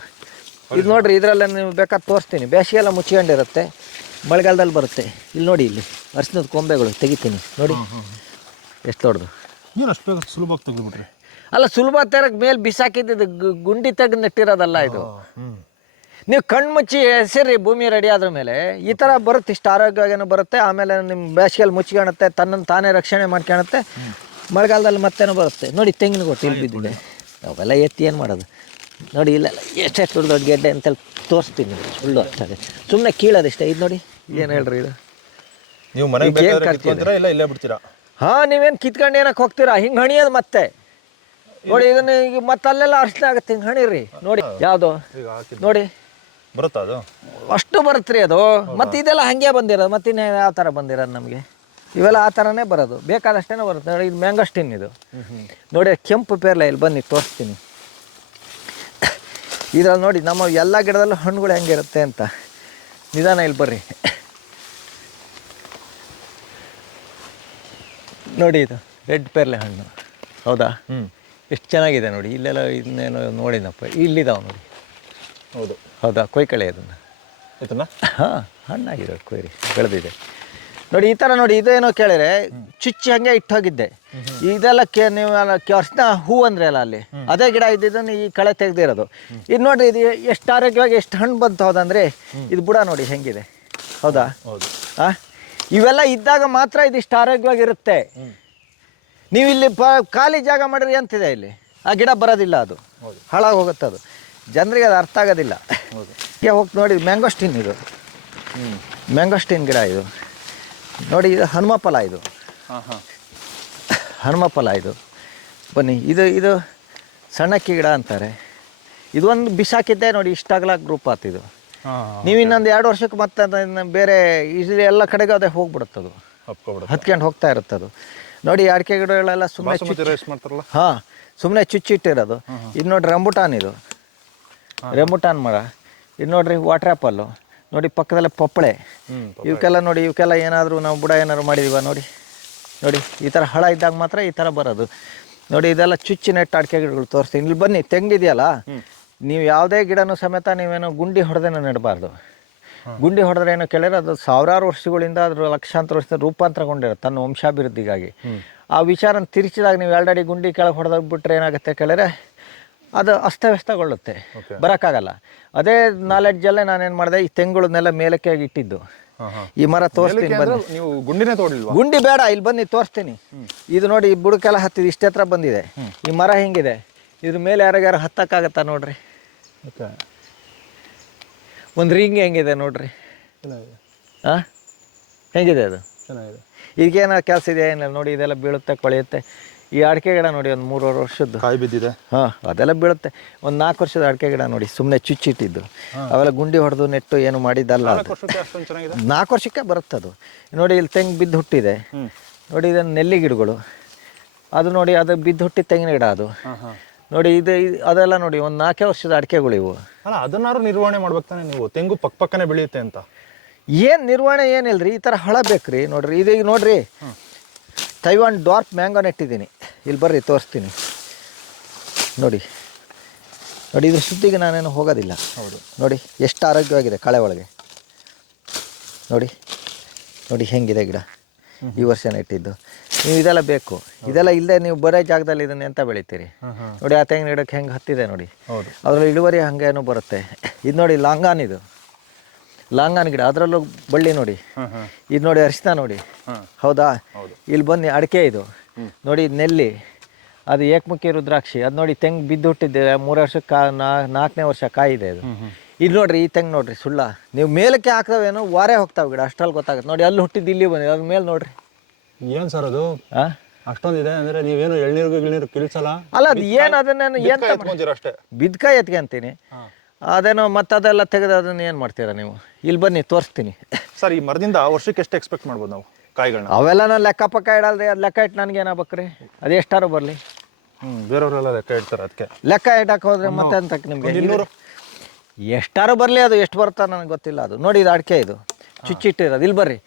ಇದು ನೋಡ್ರಿ, ಇದರಲ್ಲ ನೀವು ಬೇಕಾದ್ರೆ ತೋರಿಸ್ತೀನಿ. ಬೇಸಿಗೆಲ್ಲ ಮುಚ್ಕೊಂಡಿರುತ್ತೆ, ಮಳೆಗಾಲದಲ್ಲಿ ಬರುತ್ತೆ. ಇಲ್ಲಿ ನೋಡಿ, ಇಲ್ಲಿ ಅರ್ಶಿನದ ಕೊಂಬೆಗಳು ತೆಗಿತೀನಿ ನೋಡಿ, ಎಷ್ಟು ದೊಡ್ಡದು. ಅಷ್ಟು ಸುಲಭವಾಗಿ ತೆಗೆದುಬಿಟ್ರಿ? ಅಲ್ಲ, ಸುಲಭ ತೆರಕ್ಕೆ ಮೇಲೆ ಬಿಸಾಕಿದ್ದು ಗುಂಡಿ ತೆಗೆದು ನೆಟ್ಟಿರೋದಲ್ಲ ಇದು. ನೀವು ಕಣ್ಣು ಮುಚ್ಚಿ ಹೆಸರಿ ಭೂಮಿ ರೆಡಿ ಆದ್ರ ಮೇಲೆ ಈ ಥರ ಬರುತ್ತೆ, ಇಷ್ಟು ಆರೋಗ್ಯವಾಗೇನೋ ಬರುತ್ತೆ. ಆಮೇಲೆ ನಿಮ್ಮ ಬೇಸಿಗೆಯಲ್ಲಿ ಮುಚ್ಕೊಳುತ್ತೆ, ತನ್ನನ್ನು ತಾನೇ ರಕ್ಷಣೆ ಮಾಡ್ಕೊಳುತ್ತೆ. ಮಳೆಗಾಲದಲ್ಲಿ ಮತ್ತೇನೋ ಬರುತ್ತೆ ನೋಡಿ. ತೆಂಗಿನ ಗೊತ್ತು ಇಲ್ಲಿ ಬಿದ್ದಿದೆ, ಅವೆಲ್ಲ ಎತ್ತಿ ಏನು ಮಾಡೋದು ನೋಡಿ. ಇಲ್ಲೆಲ್ಲ ಎಷ್ಟೆಷ್ಟು ದೊಡ್ಡ ದೊಡ್ಡ ಗೆಡ್ಡೆ ಅಂತೇಳಿ ತೋರಿಸ್ತೀನಿ. ಸುಳ್ಳು ಅಷ್ಟಾಗೆ ಸುಮ್ಮನೆ ಕೀಳೋದಿಷ್ಟೇ. ಇದು ನೋಡಿ, ಏನು ಹೇಳ್ರಿ, ಇದು ನೀವು ಮನೆಗೆ ಇಲ್ಲೇ ಬಿಡ್ತೀರಾ? ಹಾಂ, ನೀವೇನು ಕಿತ್ಕೊಂಡು ಏನಕ್ಕೆ ಹೋಗ್ತೀರಾ? ಹಿಂಗೆ ಹಣಿಯೋದು ಮತ್ತೆ ನೋಡಿ. ಇದನ್ನ ಈಗ ಮತ್ತೆ ಅಲ್ಲೆಲ್ಲ ಅರ್ಶಿನ ಆಗುತ್ತೆ, ಹಿಂಗೆ ಹಣಿರಿ ನೋಡಿ. ಯಾವುದು ನೋಡಿ ಬರುತ್ತಾ ಅದು? ಅಷ್ಟು ಬರುತ್ತೆ ರೀ ಅದು. ಮತ್ತು ಇದೆಲ್ಲ ಹಾಗೆ ಬಂದಿರೋದು, ಮತ್ತು ಇನ್ನೇ ಯಾವ ಥರ ಬಂದಿರೋದು ನಮಗೆ? ಇವೆಲ್ಲ ಆ ಥರನೇ ಬರೋದು, ಬೇಕಾದಷ್ಟೇ ಬರುತ್ತೆ ನೋಡಿ. ಇದು ಮ್ಯಾಂಗೋಸ್ಟಿನ್. ಇದು ನೋಡಿ ಕೆಂಪು ಪೇರ್ಲೆ. ಇಲ್ಲಿ ಬನ್ನಿ ತೋರಿಸ್ತೀನಿ. ಇದ್ರಲ್ಲಿ ನೋಡಿ ನಮ್ಮ ಎಲ್ಲ ಗಿಡದಲ್ಲೂ ಹಣ್ಣುಗಳು ಹೆಂಗಿರುತ್ತೆ ಅಂತ. ನಿಧಾನ ಇಲ್ಲಿ ಬರ್ರಿ ನೋಡಿ. ಇದು ರೆಡ್ ಪೇರ್ಲೆ ಹಣ್ಣು, ಹೌದಾ? ಎಷ್ಟು ಚೆನ್ನಾಗಿದೆ ನೋಡಿ. ಇಲ್ಲೆಲ್ಲ ಇದನ್ನೇನೋ ನೋಡಿನಪ್ಪ, ಇಲ್ಲಿದ್ದಾವೆ ನೋಡಿ. ಹೌದಾ? ಕೊಯ್ಕಳೆ ಅದನ್ನು. ಹಾಂ, ಹಣ್ಣಾಗಿದೆ, ಕೊಯ್ರಿ ಬೆಳೆದಿದೆ ನೋಡಿ. ಈ ಥರ ನೋಡಿ. ಇದೇನೋ ಕೇಳಿದ್ರೆ ಚುಚ್ಚಿ ಹಂಗೆ ಇಟ್ಟು ಹೋಗಿದ್ದೆ. ಇದೆಲ್ಲ ನೀವು ಅರ್ಶಿನ ಹೂ ಅಂದ್ರೆ ಅಲ್ಲ, ಅಲ್ಲಿ ಅದೇ ಗಿಡ ಇದ್ದಿದ್ದನ್ನು ಈ ಕಳೆ ತೆಗೆದಿರೋದು. ಇದು ನೋಡ್ರಿ, ಇದು ಎಷ್ಟು ಆರೋಗ್ಯವಾಗಿ ಎಷ್ಟು ಹಣ್ಣು ಬಂತು. ಹೌದಂದ್ರೆ ಇದು ಬುಡ ನೋಡಿ ಹೆಂಗಿದೆ, ಹೌದಾ? ಇವೆಲ್ಲ ಇದ್ದಾಗ ಮಾತ್ರ ಇದಿಷ್ಟು ಆರೋಗ್ಯವಾಗಿರುತ್ತೆ. ನೀವು ಇಲ್ಲಿ ಖಾಲಿ ಜಾಗ ಮಾಡಿರಿ ಅಂತಿದೆ, ಇಲ್ಲಿ ಆ ಗಿಡ ಬರೋದಿಲ್ಲ, ಅದು ಹಾಳಾಗಿ ಹೋಗುತ್ತೆ. ಅದು ಜನರಿಗೆ ಅದು ಅರ್ಥ ಆಗೋದಿಲ್ಲ. ಹೋಗಿ ನೋಡಿ, ಮ್ಯಾಂಗೋಸ್ಟಿನ್. ಇದು ಮ್ಯಾಂಗೋಸ್ಟಿನ್ ಗಿಡ. ಇದು ನೋಡಿ, ಇದು ಹನುಮಫಲ. ಇದು ಹನುಮಫಲ. ಇದು ಬನ್ನಿ, ಇದು ಸಣ್ಣಕ್ಕಿ ಗಿಡ ಅಂತಾರೆ. ಇದು ಒಂದು ಬಿಸಾಕಿದ್ದೆ ನೋಡಿ, ಇಷ್ಟಾಗಲ ಗ್ರೂಪ್ ಆತು. ಇದು ನೀವು ಇನ್ನೊಂದು 2 ವರ್ಷಕ್ಕೆ ಮತ್ತೆ ಅದನ್ನ ಬೇರೆ ಇಲ್ಲಿ ಎಲ್ಲ ಕಡೆಗೂ ಅದೇ ಹೋಗ್ಬಿಡುತ್ತದು, ಹತ್ಕೊಂಡು ಹೋಗ್ತಾ ಇರುತ್ತದು. ನೋಡಿ ಅಡಿಕೆ ಗಿಡಗಳೆಲ್ಲ ಸುಮ್ಮನೆ ಹಾಂ ಸುಮ್ಮನೆ ಚುಚ್ಚಿಟ್ಟಿರೋದು. ಇದು ನೋಡ್ರಿ ರಂಬುಟಾನ್, ಇದು ರಂಬುಟಾನ್ ಮರ. ಇದು ನೋಡ್ರಿ ವಾಟರ್ ಆ್ಯಪಲ್ಲು. ನೋಡಿ ಪಕ್ಕದಲ್ಲೇ ಪಪ್ಪಳೆ. ಇವಕ್ಕೆಲ್ಲ ನೋಡಿ, ಇವಕ್ಕೆಲ್ಲ ಏನಾದರೂ ನಾವು ಬುಡ ಏನಾದ್ರು ಮಾಡಿದೀವ ನೋಡಿ. ನೋಡಿ ಈ ಥರ ಹಳ ಇದ್ದಾಗ ಮಾತ್ರ ಈ ಥರ ಬರೋದು. ನೋಡಿ ಇದೆಲ್ಲ ಚುಚ್ಚಿ ನೆಟ್ಟು ಅಡಿಕೆ ಗಿಡಗಳು ತೋರಿಸ್ತೀನಿ. ಇಲ್ಲಿ ಬನ್ನಿ, ತೆಂಗಿದೆಯಲ್ಲ, ನೀವು ಯಾವುದೇ ಗಿಡನೂ ಸಮೇತ ನೀವೇನೋ ಗುಂಡಿ ಹೊಡೆದೇನೋ ನೆಡಬಾರ್ದು. ಗುಂಡಿ ಹೊಡೆದ್ರೆ ಏನೋ ಕೇಳಿದ್ರೆ ಅದು ಸಾವಿರಾರು ವರ್ಷಗಳಿಂದ ಅದ್ರ ಲಕ್ಷಾಂತರ ವರ್ಷದ ರೂಪಾಂತರಗೊಂಡಿರುತ್ತೆ ತನ್ನ ವಂಶಾಭಿವೃದ್ಧಿಗಾಗಿ. ಆ ವಿಚಾರನ ತಿರುಚಿದಾಗ ನೀವು ಆಲ್ರೆಡಿ ಗುಂಡಿ ಕೆಳಗೆ ಹೊಡೆದೋಗ್ಬಿಟ್ರೆ ಏನಾಗುತ್ತೆ ಕೇಳಿದ್ರೆ ಅದು ಅಸ್ತವ್ಯಸ್ತಗೊಳ್ಳುತ್ತೆ, ಬರೋಕ್ಕಾಗಲ್ಲ. ಅದೇ ನಾಲೆಡ್ಜಲ್ಲೇ ನಾನೇನು ಮಾಡಿದೆ, ಈ ತೆಂಗುಗಳನ್ನೆಲ್ಲ ಮೇಲಕ್ಕೆ ಇಟ್ಟಿದ್ದು. ಈ ಮರ ತೋರಿಸ್ತೀನಿ ಬನ್ನಿ. ನೀವು ಗುಂಡಿನೇ ತೋಡಿಲ್ವಾ? ಗುಂಡಿ ಬೇಡ, ಇಲ್ಲಿ ಬನ್ನಿ ತೋರಿಸ್ತೀನಿ. ಇದು ನೋಡಿ ಈ ಬುಡಕ್ಕೆಲ್ಲ ಹತ್ತಿದ್ದು ಇಷ್ಟೇ ಹತ್ರ ಬಂದಿದೆ. ಈ ಮರ ಹಿಂಗಿದೆ, ಇದ್ರ ಮೇಲೆ ಯಾರಿಗಾರು ಹತ್ತಕ್ಕಾಗತ್ತಾ ನೋಡ್ರಿ. ಒಂದು ರಿಂಗ್ ಹೆಂಗಿದೆ ನೋಡ್ರಿ. ಹಾಂ ಹೆಂಗಿದೆ ಅದು? ಈಗೇನೋ ಕೆಲಸ ಇದೆ ಏನಿಲ್ಲ ನೋಡಿ. ಇದೆಲ್ಲ ಬೀಳುತ್ತೆ, ಕೊಳೆಯುತ್ತೆ. ಈ ಅಡಿಕೆ ಗಿಡ ನೋಡಿ ಒಂದು 3-4 ವರ್ಷದ್ದು ಕಾಯಿ ಬಿದ್ದಿದೆ. ಹಾಂ ಅದೆಲ್ಲ ಬೀಳುತ್ತೆ. ಒಂದು 4 ವರ್ಷದ ಅಡಿಕೆ ಗಿಡ ನೋಡಿ, ಸುಮ್ಮನೆ ಚುಚ್ಚಿಟ್ಟಿದ್ದು. ಅವೆಲ್ಲ ಗುಂಡಿ ಹೊಡೆದು ನೆಟ್ಟು ಏನು ಮಾಡಿದ್ದಲ್ಲ. 4 ವರ್ಷಕ್ಕೆ ಬರುತ್ತೆ ಅದು. ನೋಡಿ ಇಲ್ಲಿ ತೆಂಗು ಬಿದ್ದು ಹುಟ್ಟಿದೆ ನೋಡಿ. ಇದನ್ನು ನೆಲ್ಲಿ ಗಿಡಗಳು ಅದು ನೋಡಿ, ಅದು ಬಿದ್ದು ಹುಟ್ಟಿ ತೆಂಗಿನ ಗಿಡ ಅದು ನೋಡಿ. ಇದು ಅದೆಲ್ಲ ನೋಡಿ ಒಂದು 4 ವರ್ಷದ ಅಡಿಕೆಗಳು ಇವು. ಅಲ್ಲ ಅದನ್ನಾರು ನಿರ್ವಹಣೆ ಮಾಡ್ಬೇಕು ತಾನೆ ನೀವು. ತೆಂಗು ಪಕ್ಕನೆ ಬೆಳೆಯುತ್ತೆ ಅಂತ ಏನು ನಿರ್ವಹಣೆ ಏನಿಲ್ರಿ, ಈ ಥರ ಹಳ ಬೇಕ್ರಿ. ನೋಡ್ರಿ ಇದೀಗ ನೋಡ್ರಿ, ತೈವಾನ್ ಡಾರ್ಕ್ ಮ್ಯಾಂಗೋ ನೆಟ್ಟಿದ್ದೀನಿ. ಇಲ್ಲಿ ಬರ್ರಿ ತೋರಿಸ್ತೀನಿ ನೋಡಿ. ನೋಡಿ ಇದ್ರ ಸುದ್ದಿಗೆ ನಾನೇನು ಹೋಗೋದಿಲ್ಲ. ಹೌದು ನೋಡಿ ಎಷ್ಟು ಆರೋಗ್ಯವಾಗಿದೆ ಕಳೆ ಒಳಗೆ. ನೋಡಿ ನೋಡಿ ಹೆಂಗಿದೆ ಗಿಡ, ಈ ವರ್ಷ ನೆಟ್ಟಿದ್ದು. ನೀವು ಇದೆಲ್ಲ ಬೇಕು, ಇದೆಲ್ಲ ಇಲ್ಲದೆ ನೀವು ಬರೋ ಜಾಗದಲ್ಲಿ ಇದನ್ನ ಎಂತ ಬೆಳಿತೀರಿ ನೋಡಿ. ಆ ತೆಂಗಿನ ಗಿಡಕ್ಕೆ ಹೆಂಗೆ ಹತ್ತಿದೆ ನೋಡಿ, ಅದರಲ್ಲಿ ಇಳುವರಿ ಹಂಗೇನು ಬರುತ್ತೆ. ಇದು ನೋಡಿ ಲಾಂಗಾನ್, ಇದು ಲಾಂಗಾನ್ ಗಿಡ, ಅದರಲ್ಲೂ ಬಳ್ಳಿ ನೋಡಿ. ಇದು ನೋಡಿ ಅರಿಶಿನ ನೋಡಿ, ಹೌದಾ. ಇಲ್ಲಿ ಬನ್ನಿ ಅಡಿಕೆ, ಇದು ನೋಡಿ ಇದು ನೆಲ್ಲಿ, ಅದು ಏಕಮುಖಿ ರುದ್ರಾಕ್ಷಿ. ಅದು ನೋಡಿ ತೆಂಗು ಬಿದ್ದು ಹುಟ್ಟಿದ್ದೆ 3 ವರ್ಷಕ್ಕೆ 4ನೇ ವರ್ಷ ಕಾಯಿದೆ ಅದು. ಇದು ನೋಡ್ರಿ ಈ ತೆಂಗು ನೋಡ್ರಿ ಸುಳ್ಳ. ನೀವು ಮೇಲಕ್ಕೆ ಹಾಕ್ತವೇನೋ ವಾರೇ ಹೋಗ್ತಾವೆ ಗಿಡ, ಅಷ್ಟರಲ್ಲಿ ಗೊತ್ತಾಗುತ್ತೆ ನೋಡಿ. ಅಲ್ಲಿ ಹುಟ್ಟಿದ್ದು ಇಲ್ಲಿ ಬಂದಿದೆ, ಅದ್ರ ಮೇಲೆ ನೋಡ್ರಿ. ಏನು ಸರ್ ಅದು ಅಷ್ಟೊಂದಿದೆ ಅಂದರೆ ನೀವೇನು ಎಳ್ನೀರು ಕಿಲ್ಸಲ್ಲ? ಅಲ್ಲ ಅದು ಏನು ಅದನ್ನೇನು ಏನು ಅಷ್ಟೇ ಬಿದ್ಕಾಯಿ ಎತ್ಕೊಂತೀನಿ ಅದೇನೋ. ಮತ್ತೆ ಅದೆಲ್ಲ ತೆಗೆದು ಅದನ್ನ ಏನು ಮಾಡ್ತೀರಾ ನೀವು? ಇಲ್ಲಿ ಬನ್ನಿ ತೋರಿಸ್ತೀನಿ ಸರ್. ಈ ಮರದಿಂದ ವರ್ಷಕ್ಕೆ ಎಷ್ಟು ಎಕ್ಸ್ಪೆಕ್ಟ್ ಮಾಡ್ಬೋದು ನಾವು ಕಾಯಿಗಳನ್ನ? ಅವೆಲ್ಲ ನಾನು ಲೆಕ್ಕ ಪಕ್ಕ ಇಡಲ್ರಿ. ಅದು ಲೆಕ್ಕ ಇಟ್ಟು ನನಗೆ ಏನಾಗ್ಬೇಕ್ರಿ? ಅದು ಎಷ್ಟಾರು ಬರಲಿ. ಬೇರೆಯವರೆಲ್ಲ ಲೆಕ್ಕ ಇಡ್ತಾರೆ, ಅದಕ್ಕೆ ಲೆಕ್ಕ ಇಟ್ಟಕ್ಕೆ ಹೋದ್ರೆ ಮತ್ತೆ ಅಂತಕ್ಕೆ ನಿಮಗೆ 200 ಎಷ್ಟಾರು ಬರಲಿ. ಅದು ಎಷ್ಟು ಬರುತ್ತಾ ನನಗೆ ಗೊತ್ತಿಲ್ಲ. ಅದು ನೋಡಿ ಇದು ಅಡಿಕೆ, ಇದು ಚುಚ್ಚಿಟ್ಟಿರೋದು. ಇಲ್ಲಿ ಬರ್ರಿ,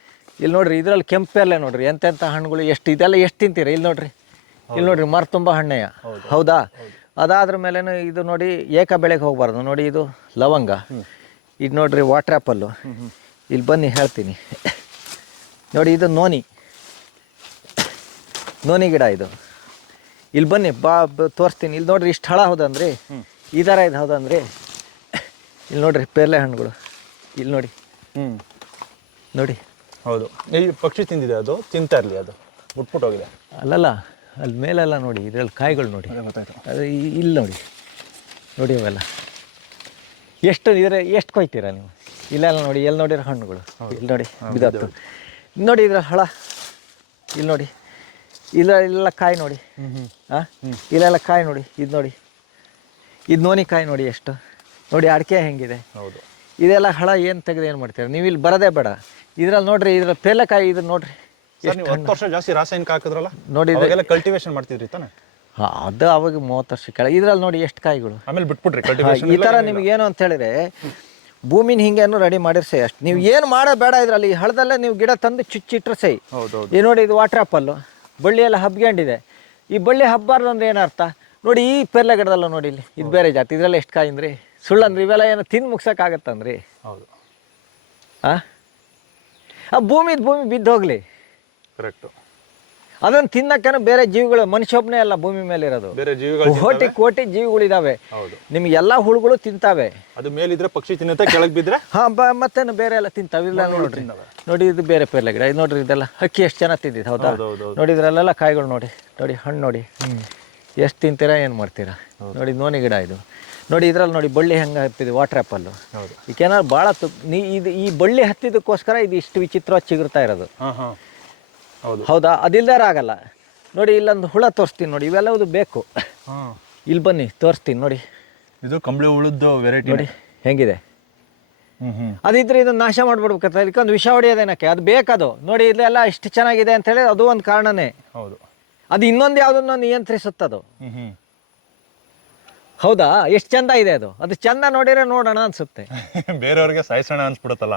ಇಲ್ಲಿ ನೋಡ್ರಿ, ಇದರಲ್ಲಿ ಕೆಂಪೆಲ್ಲ ನೋಡ್ರಿ ಎಂತೆಂಥ ಹಣ್ಣುಗಳು ಎಷ್ಟು. ಇದೆಲ್ಲ ಎಷ್ಟು ತಿಂತೀರ? ಇಲ್ಲಿ ನೋಡ್ರಿ, ಇಲ್ಲಿ ನೋಡ್ರಿ ಮರ ತುಂಬ ಹಣ್ಣೆಯ, ಹೌದಾ. ಅದಾದ್ರ ಮೇಲೇನು ಇದು ನೋಡಿ ಏಕ ಬೆಳೆಗೆ ಹೋಗ್ಬಾರ್ದು ನೋಡಿ. ಇದು ಲವಂಗ, ಇದು ನೋಡ್ರಿ ವಾಟರ್ ಆ್ಯಪಲ್ಲು. ಇಲ್ಲಿ ಬನ್ನಿ ಹೇಳ್ತೀನಿ ನೋಡಿ. ಇದು ನೋನಿ ಗಿಡ ಇದು. ಇಲ್ಲಿ ಬನ್ನಿ ತೋರಿಸ್ತೀನಿ. ಇಲ್ಲಿ ನೋಡ್ರಿ ಇಷ್ಟು ಹಳ ಹೌದಂದ್ರಿ, ಈ ಥರ ಇದು ಹೌದಂದ್ರಿ. ಇಲ್ಲಿ ನೋಡ್ರಿ ಪೇರ್ಲೆ ಹಣ್ಣುಗಳು, ಇಲ್ಲಿ ನೋಡಿ ನೋಡಿ. ಹೌದು, ಈ ಪಕ್ಷಿ ತಿಂದಿದೆ, ಅದು ತಿಂತಾ ಇರಲಿ, ಅದು ಮುಟ್ಬಿಟ್ಟೋಗಿದೆ. ಅಲ್ಲಲ್ಲ ಅಲ್ಲಿ ಮೇಲೆಲ್ಲ ನೋಡಿ, ಇದರಲ್ಲಿ ಕಾಯಿಗಳು ನೋಡಿ. ಅದು ಇಲ್ಲಿ ನೋಡಿ ನೋಡಿ ಅವೆಲ್ಲ ಎಷ್ಟು ಇದ್ರೆ ಎಷ್ಟು ಕೊಯ್ತೀರಾ ನೀವು? ಇಲ್ಲೆಲ್ಲ ನೋಡಿ, ಎಲ್ಲಿ ನೋಡಿರೋ ಹಣ್ಣುಗಳು ಇಲ್ಲಿ ನೋಡಿ ಬಿದ್ದತ್ತು ನೋಡಿ. ಇದ್ರ ಹಳ ಇಲ್ಲಿ ನೋಡಿ, ಇಲ್ಲೆಲ್ಲ ಕಾಯಿ ನೋಡಿ. ಹಾಂ ಇಲ್ಲೆಲ್ಲ ಕಾಯಿ ನೋಡಿ. ಇದು ನೋಡಿ, ಇದು ನೋನಿ ಕಾಯಿ ನೋಡಿ ಎಷ್ಟು ನೋಡಿ. ಅಡಿಕೆ ಹೆಂಗಿದೆ. ಹೌದು, ಇದೆಲ್ಲ ಹಳ ಏನು ತೆಗೆದು ಏನು ಮಾಡ್ತೀರಾ ನೀವು? ಇಲ್ಲಿ ಬರೋದೇ ಬೇಡ. ಇದ್ರಲ್ಲಿ ನೋಡ್ರಿ, ಇದ್ರಲ್ಲಿ ಪೇರ್ಲೆಕಾಯಿ ಇದು ನೋಡ್ರಿ. 10 ವರ್ಷ ಜಾಸ್ತಿ ರಾಸಾಯನಿಕ ಹಾಕಿದ್ರಲ್ಲ ನೋಡಿ, ಕಲ್ಟಿವೇಶನ್ ಮಾಡ್ತಿದ್ರಿ ತಾನೆ? ಹಾಂ ಅದು ಅವಾಗ 30 ವರ್ಷ ಕೆಳಗೆ. ಇದ್ರಲ್ಲಿ ನೋಡಿ ಎಷ್ಟು ಕಾಯಿಗಳು. ಆಮೇಲೆ ಬಿಟ್ಬಿಟ್ರಿ ಈ ಥರ ನಿಮ್ಗೆ ಏನು ಅಂತ ಹೇಳಿದ್ರೆ ಭೂಮಿನ ಹಿಂಗೇನು ರೆಡಿ ಮಾಡಿರ್ಸೈ ಅಷ್ಟು. ನೀವು ಏನು ಮಾಡೋಬೇಡ. ಇದರಲ್ಲಿ ಈ ಹಳದಲ್ಲೇ ನೀವು ಗಿಡ ತಂದು ಚುಚ್ಚಿಟ್ರೆ ಸೈ. ಈ ನೋಡಿ ಇದು ವಾಟರ್ ಆ್ಯಪಲ್ಲು, ಬಳ್ಳಿ ಎಲ್ಲ ಹಬ್ಕೊಂಡಿದೆ. ಈ ಬಳ್ಳಿ ಹಬ್ಬಾರ್ದು ಅಂದ್ರೆ ಏನರ್ಥ ನೋಡಿ. ಈ ಪೇರ್ಲೆ ಗಿಡದಲ್ಲ ನೋಡಿ, ಇಲ್ಲಿ ಇದು ಬೇರೆ ಜಾತಿ. ಇದರಲ್ಲಿ ಎಷ್ಟು ಕಾಯಿಂದ್ರಿ? ಸುಳ್ಳಂದ್ರಿ ಇವೆಲ್ಲ ಏನು ತಿಂದು ಮುಗ್ಸೋಕ್ಕಾಗತ್ತಂದ್ರಿ? ಹೌದು. ಆ ಭೂಮಿ ಬಿದ್ದು ಹೋಗ್ಲಿ, ಕರೆಕ್ಟು. ಅದನ್ನು ತಿನ್ನಕ್ಕೇನೋ ಬೇರೆ ಜೀವಿಗಳು, ಮನುಷ್ಯೊಬ್ಬನೇ ಅಲ್ಲ ಭೂಮಿ ಮೇಲೆ ಇರೋದು, ಬೇರೆ ಜೀವಿಗಳು ಕೋಟಿ ಜೀವಿಗಳಿದಾವೆ. ನಿಮ್ಗೆ ಎಲ್ಲ ಹುಳುಗಳು ತಿಂತಾವೆ. ಅದು ಮೇಲಿದ್ರೆ ಪಕ್ಷಿ ತಿನ್ನುತ್ತೆ, ಕೆಳಗೆ ಬಿದ್ದರೆ ಮತ್ತೇನು ಬೇರೆ ಎಲ್ಲ ತಿಂತಾವೆ. ಇಲ್ಲ ನೋಡ್ರಿ ನೋಡಿ, ಇದು ಬೇರೆ ಪೇರ್ಲೆ ಗಿಡ. ಇದು ನೋಡ್ರಿ, ಇದೆಲ್ಲ ಹಕ್ಕಿ ಎಷ್ಟು ಚೆನ್ನಾಗಿ ತಿಂದಿದ್ದು, ಹೌದಾ. ನೋಡಿ ಇದ್ರಲ್ಲೆಲ್ಲ ಕಾಯಿಗಳು ನೋಡಿ ನೋಡಿ, ಹಣ್ಣು ನೋಡಿ ಎಷ್ಟು ತಿಂತೀರಾ, ಏನು ಮಾಡ್ತೀರಾ ನೋಡಿ. ನೋನಿ ಗಿಡ ಇದು ನೋಡಿ. ಇದ್ರಲ್ಲಿ ನೋಡಿ ಬಳ್ಳಿ ಹೆಂಗೆ ಹತ್ತಿದೆ, ವಾಟರ್ ಆ್ಯಪಲ್ಲು. ಈಗೇನಾದ್ರು ಭಾಳ ಇದು ಈ ಬಳ್ಳಿ ಹತ್ತಿದ್ದಕ್ಕೋಸ್ಕರ ಇದು ಇಷ್ಟು ವಿಚಿತ್ರವಾಗಿ ಚಿಗುರ್ತಾ ಇರೋದು, ಹೌದಾ. ಅದಿಲ್ದಾರ ಆಗಲ್ಲ ನೋಡಿ. ಇಲ್ಲೊಂದು ಹುಳ ತೋರಿಸ್ತೀನಿ ನೋಡಿ. ಇವೆಲ್ಲವುದು ಬೇಕು. ಇಲ್ಲಿ ಬನ್ನಿ ತೋರಿಸ್ತೀನಿ ನೋಡಿ. ಇದು ಕಂಬಳಿ ಹುಳದ್ದು ವೆರೈಟಿ ನೋಡಿ ಹೆಂಗಿದೆ. ಅದಿದ್ರೆ ಇದನ್ನ ನಾಶ ಮಾಡ್ಬಿಡ್ಬೇಕಾಗ್ತದೆ. ಅದಕ್ಕೊಂದು ವಿಷ ಹೊಡೆಯೋದೇನಕ್ಕೆ, ಅದು ಬೇಕದು. ನೋಡಿ ಇದೆಲ್ಲ ಇಷ್ಟು ಚೆನ್ನಾಗಿದೆ ಅಂತೇಳಿ ಅದು ಒಂದು ಕಾರಣನೇ. ಹೌದು. ಅದು ಇನ್ನೊಂದು ಯಾವುದನ್ನು ನಿಯಂತ್ರಿಸುತ್ತದು. ಹೌದಾ, ಎಷ್ಟು ಚಂದ ಇದೆ ಅದು. ಅದು ಚಂದ ನೋಡಿದ್ರೆ ನೋಡೋಣ ಅನ್ಸುತ್ತೆ. ಬೇರೆಯವ್ರಿಗೆ ಸಾಯಿಸೋಣ ಅನ್ಸ್ಬಿಡುತ್ತಲ್ಲ.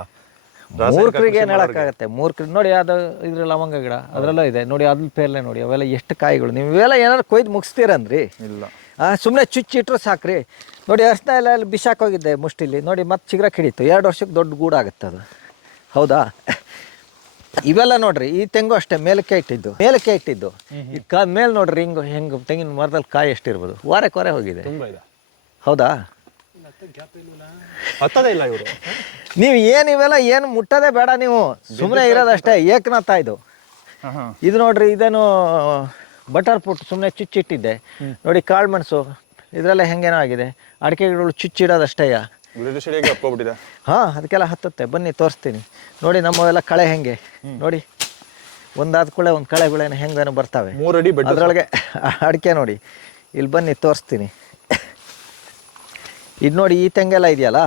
ಮೂರ್ಖರಿಗೆ ಏನು ಹೇಳೋಕ್ಕಾಗತ್ತೆ. ಮೂರ್ಖರಿಗೆ ನೋಡಿ, ಅದು ಇದ್ರ ಲವಂಗ ಗಿಡ ಅದರಲ್ಲೂ ಇದೆ ನೋಡಿ, ಅದ್ರ ಪೇರ್ಲೆ ನೋಡಿ, ಅವೆಲ್ಲ ಎಷ್ಟು ಕಾಯಿಗಳು. ನೀವು ಇವೆಲ್ಲ ಏನಾದ್ರು ಕೊಯ್ದು ಮುಗಿಸ್ತೀರನ್ರಿ? ಇಲ್ಲ, ಸುಮ್ಮನೆ ಚುಚ್ಚಿಟ್ರು ಸಾಕ್ರಿ. ನೋಡಿ ಅರ್ಶನ ಎಲ್ಲ ಅಲ್ಲಿ ಬಿಸಾಕೋಗಿದ್ದೆ ಮುಷ್ಟಿಲಿ, ನೋಡಿ ಮತ್ತೆ ಚಿಗ್ರ ಹಿಡಿತು. 2 ವರ್ಷಕ್ಕೆ ದೊಡ್ಡ ಗೂಡಾಗುತ್ತೆ ಅದು. ಹೌದಾ, ಇವೆಲ್ಲ ನೋಡ್ರಿ, ಈ ತೆಂಗು ಅಷ್ಟೇ ಮೇಲಕ್ಕೆ ಇಟ್ಟಿದ್ದು ಈ ಮೇಲೆ ನೋಡ್ರಿ ಹೆಂಗೆ ತೆಂಗಿನ ಮರದಲ್ಲಿ ಕಾಯಿ ಎಷ್ಟಿರ್ಬೋದು. ವಾರಕ್ಕೆ ಹೋಗಿದೆ. ಹೌದಾ, ನೀವು ಇವೆಲ್ಲ ಏನು ಮುಟ್ಟೋದೇ ಬೇಡ, ನೀವು ಸುಮ್ಮನೆ ಇರೋದಷ್ಟೇ. ಏಕನಾಥ ಇದು ನೋಡ್ರಿ, ಇದೇನು ಬಟರ್ ಪುಟ್ ಸುಮ್ಮನೆ ಚುಚ್ಚಿಟ್ಟಿದ್ದೆ ನೋಡಿ. ಕಾಳು ಮೆಣಸು ಇದರಲ್ಲೇ ಹೆಂಗೇನೋ ಆಗಿದೆ. ಅಡಿಕೆ ಗಿಡಗಳು ಚುಚ್ಚಿಡೋದಷ್ಟೇ. ಹಾಂ, ಅದಕ್ಕೆಲ್ಲ ಹತ್ತುತ್ತೆ. ಬನ್ನಿ ತೋರಿಸ್ತೀನಿ ನೋಡಿ. ನಮ್ಮವೆಲ್ಲ ಕಳೆ ಹೆಂಗೆ ನೋಡಿ, ಒಂದಾದ ಕೂಳೆ ಒಂದು ಕಳೆಗಳೇನು ಹೆಂಗೇನೋ ಬರ್ತಾವೆ. 3 ಅಡಿ ಅದರೊಳಗೆ ಅಡಿಕೆ ನೋಡಿ, ಇಲ್ಲಿ ಬನ್ನಿ ತೋರಿಸ್ತೀನಿ. ಇದು ನೋಡಿ, ಈ ತೆಂಗೆಲ್ಲ ಇದೆಯಲ್ಲ,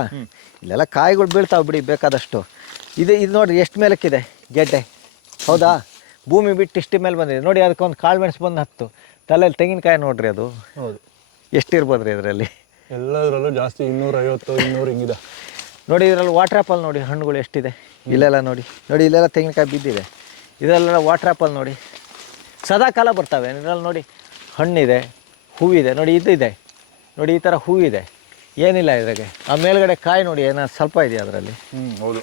ಇಲ್ಲೆಲ್ಲ ಕಾಯಿಗಳು ಬೀಳ್ತಾವೆ ಬಿಡಿ ಬೇಕಾದಷ್ಟು. ಇದು ನೋಡ್ರಿ ಎಷ್ಟು ಮೇಲಕ್ಕಿದೆ ಗೆಡ್ಡೆ. ಹೌದಾ, ಭೂಮಿ ಬಿಟ್ಟು ಇಷ್ಟು ಮೇಲೆ ಬಂದಿದೆ ನೋಡಿ. ಅದಕ್ಕೊಂದು ಕಾಳು ಮೆಣಸು ಬಂದು ಹತ್ತು ತಲೆಯಲ್ಲಿ ತೆಂಗಿನಕಾಯಿ ನೋಡ್ರಿ, ಅದು ಹೌದು ಎಷ್ಟಿರ್ಬೋದು ರೀ ಅದರಲ್ಲಿ. ಎಲ್ಲದರಲ್ಲೂ ಜಾಸ್ತಿ 250 200 ಹಿಂಗಿದೆ ನೋಡಿ. ಇದರಲ್ಲಿ ವಾಟರ್ ಆ್ಯಪಲ್ ನೋಡಿ, ಹಣ್ಣುಗಳು ಎಷ್ಟಿದೆ ಇಲ್ಲೆಲ್ಲ ನೋಡಿ. ಇಲ್ಲೆಲ್ಲ ತೆಂಗಿನಕಾಯಿ ಬಿದ್ದಿದೆ. ಇದರಲ್ಲೆಲ್ಲ ವಾಟರ್ ಆ್ಯಪಲ್ ನೋಡಿ, ಸದಾ ಕಾಲ ಬರ್ತವೆ. ಇದರಲ್ಲಿ ನೋಡಿ ಹಣ್ಣಿದೆ, ಹೂವಿದೆ ನೋಡಿ. ಇದೆ ನೋಡಿ, ಈ ಥರ ಹೂವಿದೆ, ಏನಿಲ್ಲ ಇದ್ರಾಗೆ. ಆ ಮೇಲ್ಗಡೆ ಕಾಯಿ ನೋಡಿ, ಏನೋ ಸ್ವಲ್ಪ ಇದೆಯಾ ಅದರಲ್ಲಿ. ಹೌದು,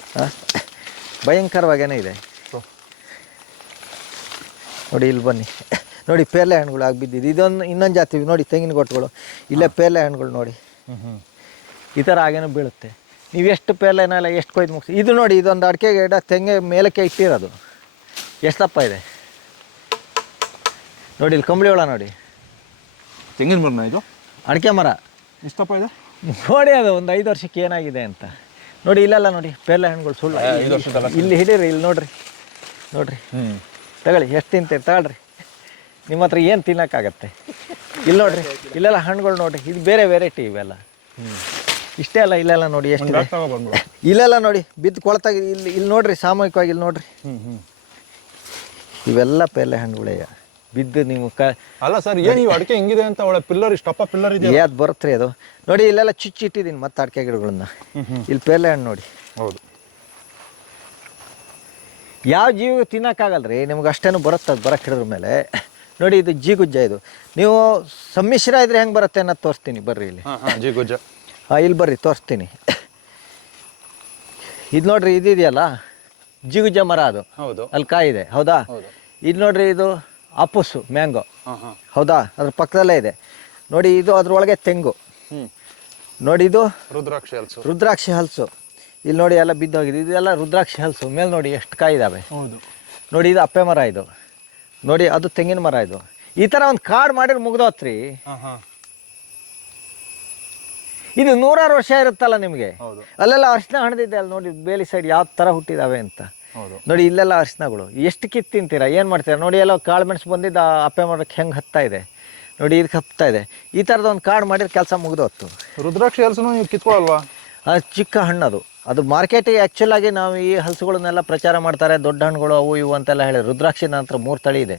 ಭಯಂಕರವಾಗೇನೇ ಇದೆ ನೋಡಿ. ಇಲ್ಲಿ ಬನ್ನಿ ನೋಡಿ, ಪೇರ್ಲೆ ಹಣ್ಣುಗಳು ಆಗಿ ಬಿದ್ದಿದ್ದು. ಇದೊಂದು ಇನ್ನೊಂದು ಜಾತಿ ನೋಡಿ, ತೆಂಗಿನ ಗೊಟ್ಟುಗಳು. ಇಲ್ಲೇ ಪೇರ್ಲೆ ಹಣ್ಣುಗಳು ನೋಡಿ, ಈ ಥರ ಆಗೇನೋ ಬೀಳುತ್ತೆ. ನೀವು ಎಷ್ಟು ಪೇರ್ಲೆನೆಲ್ಲ ಎಷ್ಟು ಕೊಯ್ದು ಮುಗಿಸಿ. ಇದು ನೋಡಿ, ಇದೊಂದು ಅಡಿಕೆ ಗಿಡ ತೆಂಗೆ ಮೇಲಕ್ಕೆ ಇಟ್ಟಿರೋದು. ಎಷ್ಟು ದಪ್ಪ ಇದೆ ನೋಡಿ. ಇಲ್ಲಿ ಕಂಬಳಿ ಒಳ ನೋಡಿ, ತೆಂಗಿನ ಮರ, ಇದು ಅಡಿಕೆ ಮರ ಎಷ್ಟಪ್ಪ ಇದೆ ನೋಡಿ. ಅದು ಒಂದು 5 ವರ್ಷಕ್ಕೆ ಏನಾಗಿದೆ ಅಂತ ನೋಡಿ. ಇಲ್ಲೆಲ್ಲ ನೋಡಿ ಪೇರ್ಲೆ ಹಣ್ಣುಗಳು ಸುಳ್ಳು. ಇಲ್ಲಿ ಹಿಡೀರಿ, ಇಲ್ಲಿ ನೋಡ್ರಿ ತಗೊಳ್ಳಿ, ಎಷ್ಟು ತಿಂತೀರಿ ತಗೊಳ್ರಿ. ನಿಮ್ಮ ಹತ್ರ ಏನು ತಿನ್ನೋಕ್ಕಾಗತ್ತೆ. ಇಲ್ಲಿ ನೋಡ್ರಿ, ಇಲ್ಲೆಲ್ಲ ಹಣ್ಣುಗಳು ನೋಡ್ರಿ. ಇದು ಬೇರೆ ವೆರೈಟಿ ಇವೆಲ್ಲ. ಇಷ್ಟೇ ಅಲ್ಲ, ಇಲ್ಲೆಲ್ಲ ನೋಡಿ ಎಷ್ಟಿದೆ. ಇಲ್ಲೆಲ್ಲ ನೋಡಿ ಬಿದ್ದು ಕೊಳ್ತಾಗ. ಇಲ್ಲಿ ನೋಡ್ರಿ, ಸಾಮೂಹಿಕವಾಗಿ ಇಲ್ಲಿ ನೋಡ್ರಿ. ಇವೆಲ್ಲ ಪೇರ್ಲೆ ಹಣ್ಣುಗಳೇ ಬಿದ್ದು. ನೀವು ಅಲ್ಲ ಸರ್, ಏನು ಅಡಿಕೆ ಹೆಂಗಿದೆ ಅಂತ ಒಳ್ಳೆ ಪಿಲ್ಲರ್, ಇಷ್ಟಪ್ಪ ಪಿಲ್ಲರ್ ಇದೆ. ಅದು ಬರುತ್ತೆ ಅದು ನೋಡಿ. ಇಲ್ಲೆಲ್ಲ ಚುಚ್ಚಿಟ್ಟಿದ್ದೀನಿ ಮತ್ತೆ ಅಡಿಕೆ ಗಿಡಗಳನ್ನ. ಇಲ್ಲಿ ಪೇರ್ಲೆ ಹಣ್ಣು ನೋಡಿ. ಹೌದು, ಯಾವ ಜೀವಿಗೂ ತಿನ್ನೋಕ್ಕಾಗಲ್ರಿ, ನಿಮ್ಗೆ ಅಷ್ಟೇನು ಬರುತ್ತೆ. ಅದು ಬರೋಕ್ಕೆ ಹಿಡಿದ್ರ ಮೇಲೆ ನೋಡಿ. ಇದು ಜೀಗುಜ್ಜ. ಇದು ನೀವು ಸಮ್ಮಿಶ್ರ ಇದ್ರೆ ಹೆಂಗೆ ಬರುತ್ತೆ ಅನ್ನೋದು ತೋರಿಸ್ತೀನಿ ಬರ್ರಿ. ಇಲ್ಲಿ ಜೀಗುಜ್ಜ. ಇಲ್ಲಿ ಬರ್ರಿ ತೋರಿಸ್ತೀನಿ. ಇದು ನೋಡ್ರಿ, ಇದೆಯಲ್ಲ ಜಿಗುಜ್ಜ ಮರ, ಅದು ಹೌದು, ಅಲ್ಲಿ ಕಾಯಿದೆ. ಹೌದಾ, ಇದು ನೋಡ್ರಿ, ಇದು ಅಪ್ಪುಸು ಮ್ಯಾಂಗೋ. ಹೌದಾ, ಅದ್ರ ಪಕ್ಕದಲ್ಲೇ ಇದೆ ನೋಡಿ. ಇದು ಅದ್ರೊಳಗೆ ತೆಂಗು ನೋಡಿ. ಇದು ರುದ್ರಾಕ್ಷಿ ಹಲಸು. ಇಲ್ಲಿ ನೋಡಿ ಎಲ್ಲ ಬಿದ್ದೋಗಿದೆ. ಇದೆಲ್ಲ ರುದ್ರಾಕ್ಷಿ ಹಲಸು. ಮೇಲೆ ನೋಡಿ ಎಷ್ಟು ಕಾಯಿ ಇದ್ದಾವೆ. ಹೌದು ನೋಡಿ, ಇದು ಅಪ್ಪೆ ಮರ. ಇದು ನೋಡಿ, ಅದು ತೆಂಗಿನ ಮರ. ಇದು ಈ ಥರ ಒಂದು ಕಾಡು ಮಾಡಿದ್ರೆ ಮುಗ್ದೋತ್ರಿ. ಇದು 100 ವರ್ಷ ಇರುತ್ತಲ್ಲ ನಿಮಗೆ. ಅಲ್ಲೆಲ್ಲ ಅರಿಶಿನ ಹಣ್ಣದಿದೆ ಅಲ್ಲಿ ನೋಡಿ, ಬೇಲಿ ಸೈಡ್ ಯಾವ ಥರ ಹುಟ್ಟಿದಾವೆ ಅಂತ ನೋಡಿ. ಇಲ್ಲೆಲ್ಲ ಅರಿಶಿನಗಳು ಎಷ್ಟು ಕಿತ್ತು ತಿಂತೀರಾ, ಏನು ಮಾಡ್ತೀರಾ ನೋಡಿ. ಎಲ್ಲ ಕಾಳು ಮೆಣಸು ಬಂದಿದ್ದು ಅಪ್ಪೆ ಮರಕ್ಕೆ ಹೆಂಗೆ ಹತ್ತಾ ಇದೆ ನೋಡಿ. ಇದಕ್ಕೆ ಹತ್ತಾ ಇದೆ. ಈ ಥರದ ಒಂದು ಕಾಡು ಮಾಡಿದ್ರೆ ಕೆಲಸ ಮುಗ್ದೋತ್ತು. ರುದ್ರಾಕ್ಷಿ ಹಲಸು ನೀವು ಕಿತ್ಕೊಳ್ಳಲ್ವಾ? ಅದು ಚಿಕ್ಕ ಹಣ್ಣು. ಅದು ಮಾರ್ಕೆಟಿಗೆ ಆ್ಯಕ್ಚುಲಾಗಿ ನಾವು ಈ ಹಲಸುಗಳನ್ನೆಲ್ಲ ಪ್ರಚಾರ ಮಾಡ್ತಾರೆ, ದೊಡ್ಡ ಹಣ್ಣುಗಳು ಅವು ಇವು ಅಂತೆಲ್ಲ ಹೇಳಿ. ರುದ್ರಾಕ್ಷಿ ನಂತರ 3 ತಳಿ ಇದೆ.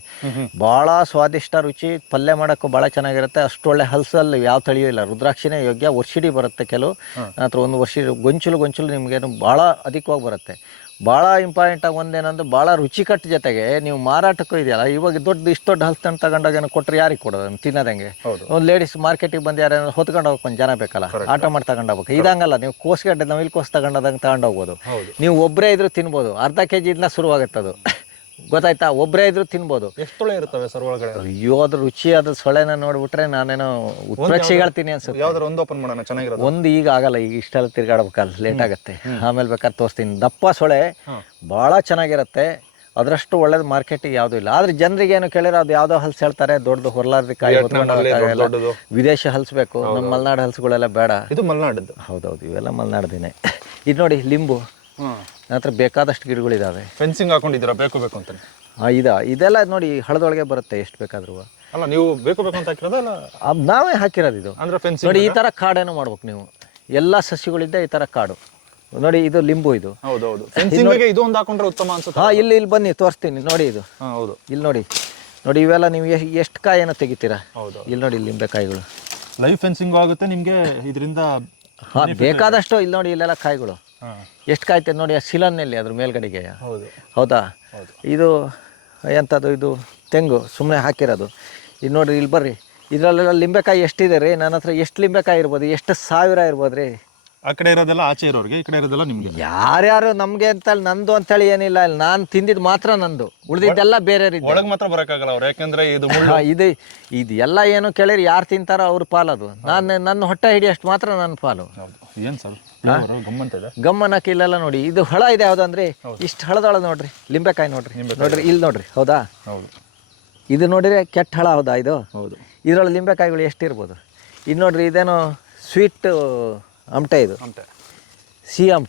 ಭಾಳ ಸ್ವಾದಿಷ್ಟ, ರುಚಿ, ಪಲ್ಯ ಮಾಡೋಕ್ಕೂ ಭಾಳ ಚೆನ್ನಾಗಿರುತ್ತೆ. ಅಷ್ಟು ಒಳ್ಳೆ ಹಲಸಲ್ಲಿ ಯಾವ ತಳಿಯೂ ಇಲ್ಲ. ರುದ್ರಾಕ್ಷಿನೇ ಯೋಗ್ಯ. ವರ್ಷಿಡಿ ಬರುತ್ತೆ ಕೆಲವು, ನಂತರ ಒಂದು ವರ್ಷ ಗೊಂಚಲು ನಿಮಗೇನು ಭಾಳ ಅಧಿಕವಾಗಿ ಬರುತ್ತೆ. ಭಾಳ ಇಂಪಾರ್ಟೆಂಟಾಗಿ ಒಂದೇನಂದ್ರೆ, ಭಾಳ ರುಚಿಕಟ್ಟು ಜೊತೆಗೆ ನೀವು ಮಾರಾಟಕ್ಕೂ ಇದೆಯಲ್ಲ. ಇವಾಗ ಇಷ್ಟು ದೊಡ್ಡ ಹಲಸನ್ನು ತಗೊಂಡೋಗಿ ಏನೋ ಕೊಟ್ಟರೆ ಯಾರಿಗೆ ಕೊಡೋದು, ತಿನ್ನೋದಂಗೆ. ಒಂದು ಲೇಡೀಸ್ ಮಾರ್ಕೆಟಿಗೆ ಬಂದು ಯಾರು ಹೊತ್ಕೊಂಡು ಹೋಗಕ್ಕೆ ಒಂದು ಜನ ಬೇಕಲ್ಲ, ಆಟ ಮಾಡಿ ತಗೊಂಡೋಗ್ಬೇಕು. ಇದಂಗಲ್ಲ, ನೀವು ಕೋಸ್ಗಡ್ಡೆ ನವಿಲು ಕೋಸು ತಗೊಂಡೋದಂಗೆ ತಗೊಂಡೋಗ್ಬೋದು. ನೀವು ಒಬ್ಬರೇ ಇದ್ರೂ ತಿನ್ಬೋದು. ಅರ್ಧ kg ಇಂದ ಶುರುವಾಗುತ್ತೆ ಅದು, ಗೊತ್ತಾಯ್ತಾ? ಒಬ್ಬರೇ ಇದ್ರೂ ತಿನ್ಬೋದು. ಎಷ್ಟು ತೊಳೆ ಇರ್ತವೆ ಸರ್ ಒಳಗಡೆ? ಅಯ್ಯೋ, ಅದ್ರ ರುಚಿ, ಅದ್ರ ಸೊಳೆನ ನೋಡ್ಬಿಟ್ರೆ ನಾನೇನೋ ಉತ್ಪ್ರೇಕ್ಷೆ ಹೇಳ್ತೀನಿ ಅನ್ಸುತ್ತೆ. ಯಾವ್ದಾರು ಒಂದು ಓಪನ್ ಮಾಡೋಣ, ಚೆನ್ನಾಗಿರೋದು. ಒಂದು ಈಗ ಆಗಲ್ಲ, ಈಗ ಇಷ್ಟೆಲ್ಲ ತಿರ್ಗಾಡ್ಬೇಕಲ್ಲ, ಲೇಟ್ ಆಗುತ್ತೆ. ಆಮೇಲೆ ಬೇಕಾದ್ರೆ ತೋರಿಸ್ತೀನಿ. ದಪ್ಪ ಸೊಳೆ ಭಾಳ ಚೆನ್ನಾಗಿರುತ್ತೆ. ಅದರಷ್ಟು ಒಳ್ಳೇದು ಮಾರ್ಕೆಟಿಗೆ ಯಾವುದೂ ಇಲ್ಲ. ಆದ್ರೆ ಜನರಿಗೆ ಏನು ಕೇಳಿದ್ರೆ ಅದು ಯಾವುದೋ ಹಲ್ಸು ಹೇಳ್ತಾರೆ, ದೊಡ್ಡದು ಹೊರಲಾರ್ದ ಕಾಯಿ ಹೊತ್ಕೊಂಡು ವಿದೇಶ ಹಲ್ಸ್ಬೇಕು. ನಮ್ಮ ಮಲೆನಾಡು ಹಲ್ಸುಗಳೆಲ್ಲ ಬೇಡ. ಇದು ಮಲೆನಾಡದ್ದು. ಹೌದೌದು, ಇವೆಲ್ಲ ಮಲೆನಾಡ್ದಿನೇ. ಇದು ನೋಡಿ, ಲಿಂಬು. ನನ್ನ ಹತ್ರ ಬೇಕಾದಷ್ಟು ಗಿಡಗಳಿದ್ದಾವೆ. ಫೆನ್ಸಿಂಗ್ ಹಾಕೊಂಡಿದ್ದೀರಾ ಬೇಕು ಅಂತ? ಇದೆಲ್ಲ ನೋಡಿ, ಹಳದೊಳಗೆ ಬರುತ್ತೆ ಎಷ್ಟು ಬೇಕಾದ್ರೂ. ಅಲ್ಲ, ನೀವು ಬೇಕು ಅಂತ ಹಾಕಿರೋದಲ್ಲ? ನಾವೇ ಹಾಕಿರೋದು ಇದು. ಅಂದ್ರೆ ಫೆನ್ಸಿಂಗ್ ನೋಡಿ, ಈ ಥರ ಕಾಡೇನೋ ಮಾಡ್ಬೇಕು ನೀವು. ಎಲ್ಲ ಸಸ್ಯಗಳಿದ್ದ ಈ ಥರ ಕಾಡು. ನೋಡಿ ಇದು ಲಿಂಬು ಇದು. ಹೌದೌದು, ಫೆನ್ಸಿಂಗ್ಗೆ ಇದು ಒಂದು ಹಾಕೊಂಡ್ರೆ ಉತ್ತಮ ಅನ್ಸುತ್ತೆ. ಹಾಂ, ಇಲ್ಲಿ ಬನ್ನಿ ತೋರಿಸ್ತೀನಿ ನೋಡಿ. ಇದು ಹೌದು, ಇಲ್ಲಿ ನೋಡಿ ನೋಡಿ, ಇವೆಲ್ಲ ನೀವು ಎಷ್ಟು ಕಾಯನ್ನು ತೆಗಿತೀರಾ? ಹೌದು, ಇಲ್ಲಿ ನೋಡಿ ಲಿಂಬೆಕಾಯಿಗಳು. ಲೈವ್ ಫೆನ್ಸಿಂಗ್ ಆಗುತ್ತೆ ನಿಮಗೆ ಇದರಿಂದ. ಹಾಂ, ಬೇಕಾದಷ್ಟು. ಇಲ್ಲಿ ನೋಡಿ ಇಲ್ಲೆಲ್ಲ ಕಾಯಿಗಳು ಎಷ್ಟು ಕಾಯ್ತದೆ ನೋಡಿ. ಆ ಶಿಲನ್ನಲ್ಲಿ ಅದ್ರ ಮೇಲ್ಗಡೆಗೆ. ಹೌದು, ಹೌದಾ? ಇದು ಎಂಥದ್ದು? ಇದು ತೆಂಗು ಸುಮ್ಮನೆ ಹಾಕಿರೋದು. ಇದು ನೋಡಿರಿ, ಇಲ್ಲಿ ಬರ್ರಿ. ಇದರಲ್ಲೆಲ್ಲ ಲಿಂಬೆಕಾಯಿ ಎಷ್ಟಿದೆ ರೀ? ನನ್ನ ಹತ್ರ ಎಷ್ಟು ಲಿಂಬೆಕಾಯಿ ಇರ್ಬೋದು? ಎಷ್ಟು ಸಾವಿರ ಇರ್ಬೋದು ರೀ? ಆ ಕಡೆ ಇರೋದೆಲ್ಲ ಆಚೆ ಇರೋರಿಗೆ, ಈ ಕಡೆ ಇರೋದೆಲ್ಲ ನಿಮಗೆ. ಯಾರ್ಯಾರು ನಮಗೆ ಅಂತೇಳಿ ನಂದು ಅಂತೇಳಿ ಏನಿಲ್ಲ. ಇಲ್ಲಿ ನಾನು ತಿಂದಿದ್ದು ಮಾತ್ರ ನಂದು, ಉಳಿದಿದ್ದೆಲ್ಲ ಬೇರೆ ರೀತಿ. ಒಳಗೆ ಮಾತ್ರ ಬರೋಕ್ಕಾಗಲ್ಲ ಅವ್ರು, ಯಾಕೆಂದ್ರೆ ಇದು ಇದು ಎಲ್ಲ ಏನು ಕೇಳಿರಿ, ಯಾರು ತಿಂತಾರೋ ಅವ್ರ ಪಾಲದು. ನನ್ನ ಹೊಟ್ಟೆ ಹಿಡಿಯಷ್ಟು ಮಾತ್ರ ನನ್ನ ಪಾಲು. ಹೌದು. ಏನು ಸರ್ ಗಮ್ಮಂತಿದೆ? ಗಮ್ಮನಕ್ಕೆ ಇಲ್ಲೆಲ್ಲ ನೋಡಿ. ಇದು ಹಳ ಇದೆ ಯಾವುದಂದ್ರೆ ಇಷ್ಟು ಹಳದೊಳ ನೋಡ್ರಿ, ಲಿಂಬೆಕಾಯಿ ನೋಡ್ರಿ. ನೋಡ್ರಿ ಇಲ್ಲಿ ನೋಡ್ರಿ. ಹೌದಾ? ಹೌದು. ಇದು ನೋಡಿದ್ರೆ ಕೆಟ್ಟ ಹಳ. ಹೌದಾ? ಇದು ಹೌದು. ಇದರೊಳಗೆ ಲಿಂಬೆಕಾಯಿಗಳು ಎಷ್ಟಿರ್ಬೋದು? ಇದು ನೋಡ್ರಿ, ಇದೇನೋ ಸ್ವೀಟ್ ಆಮಟೆ. ಇದು ಸಿಹಿ ಆಮಟೆ.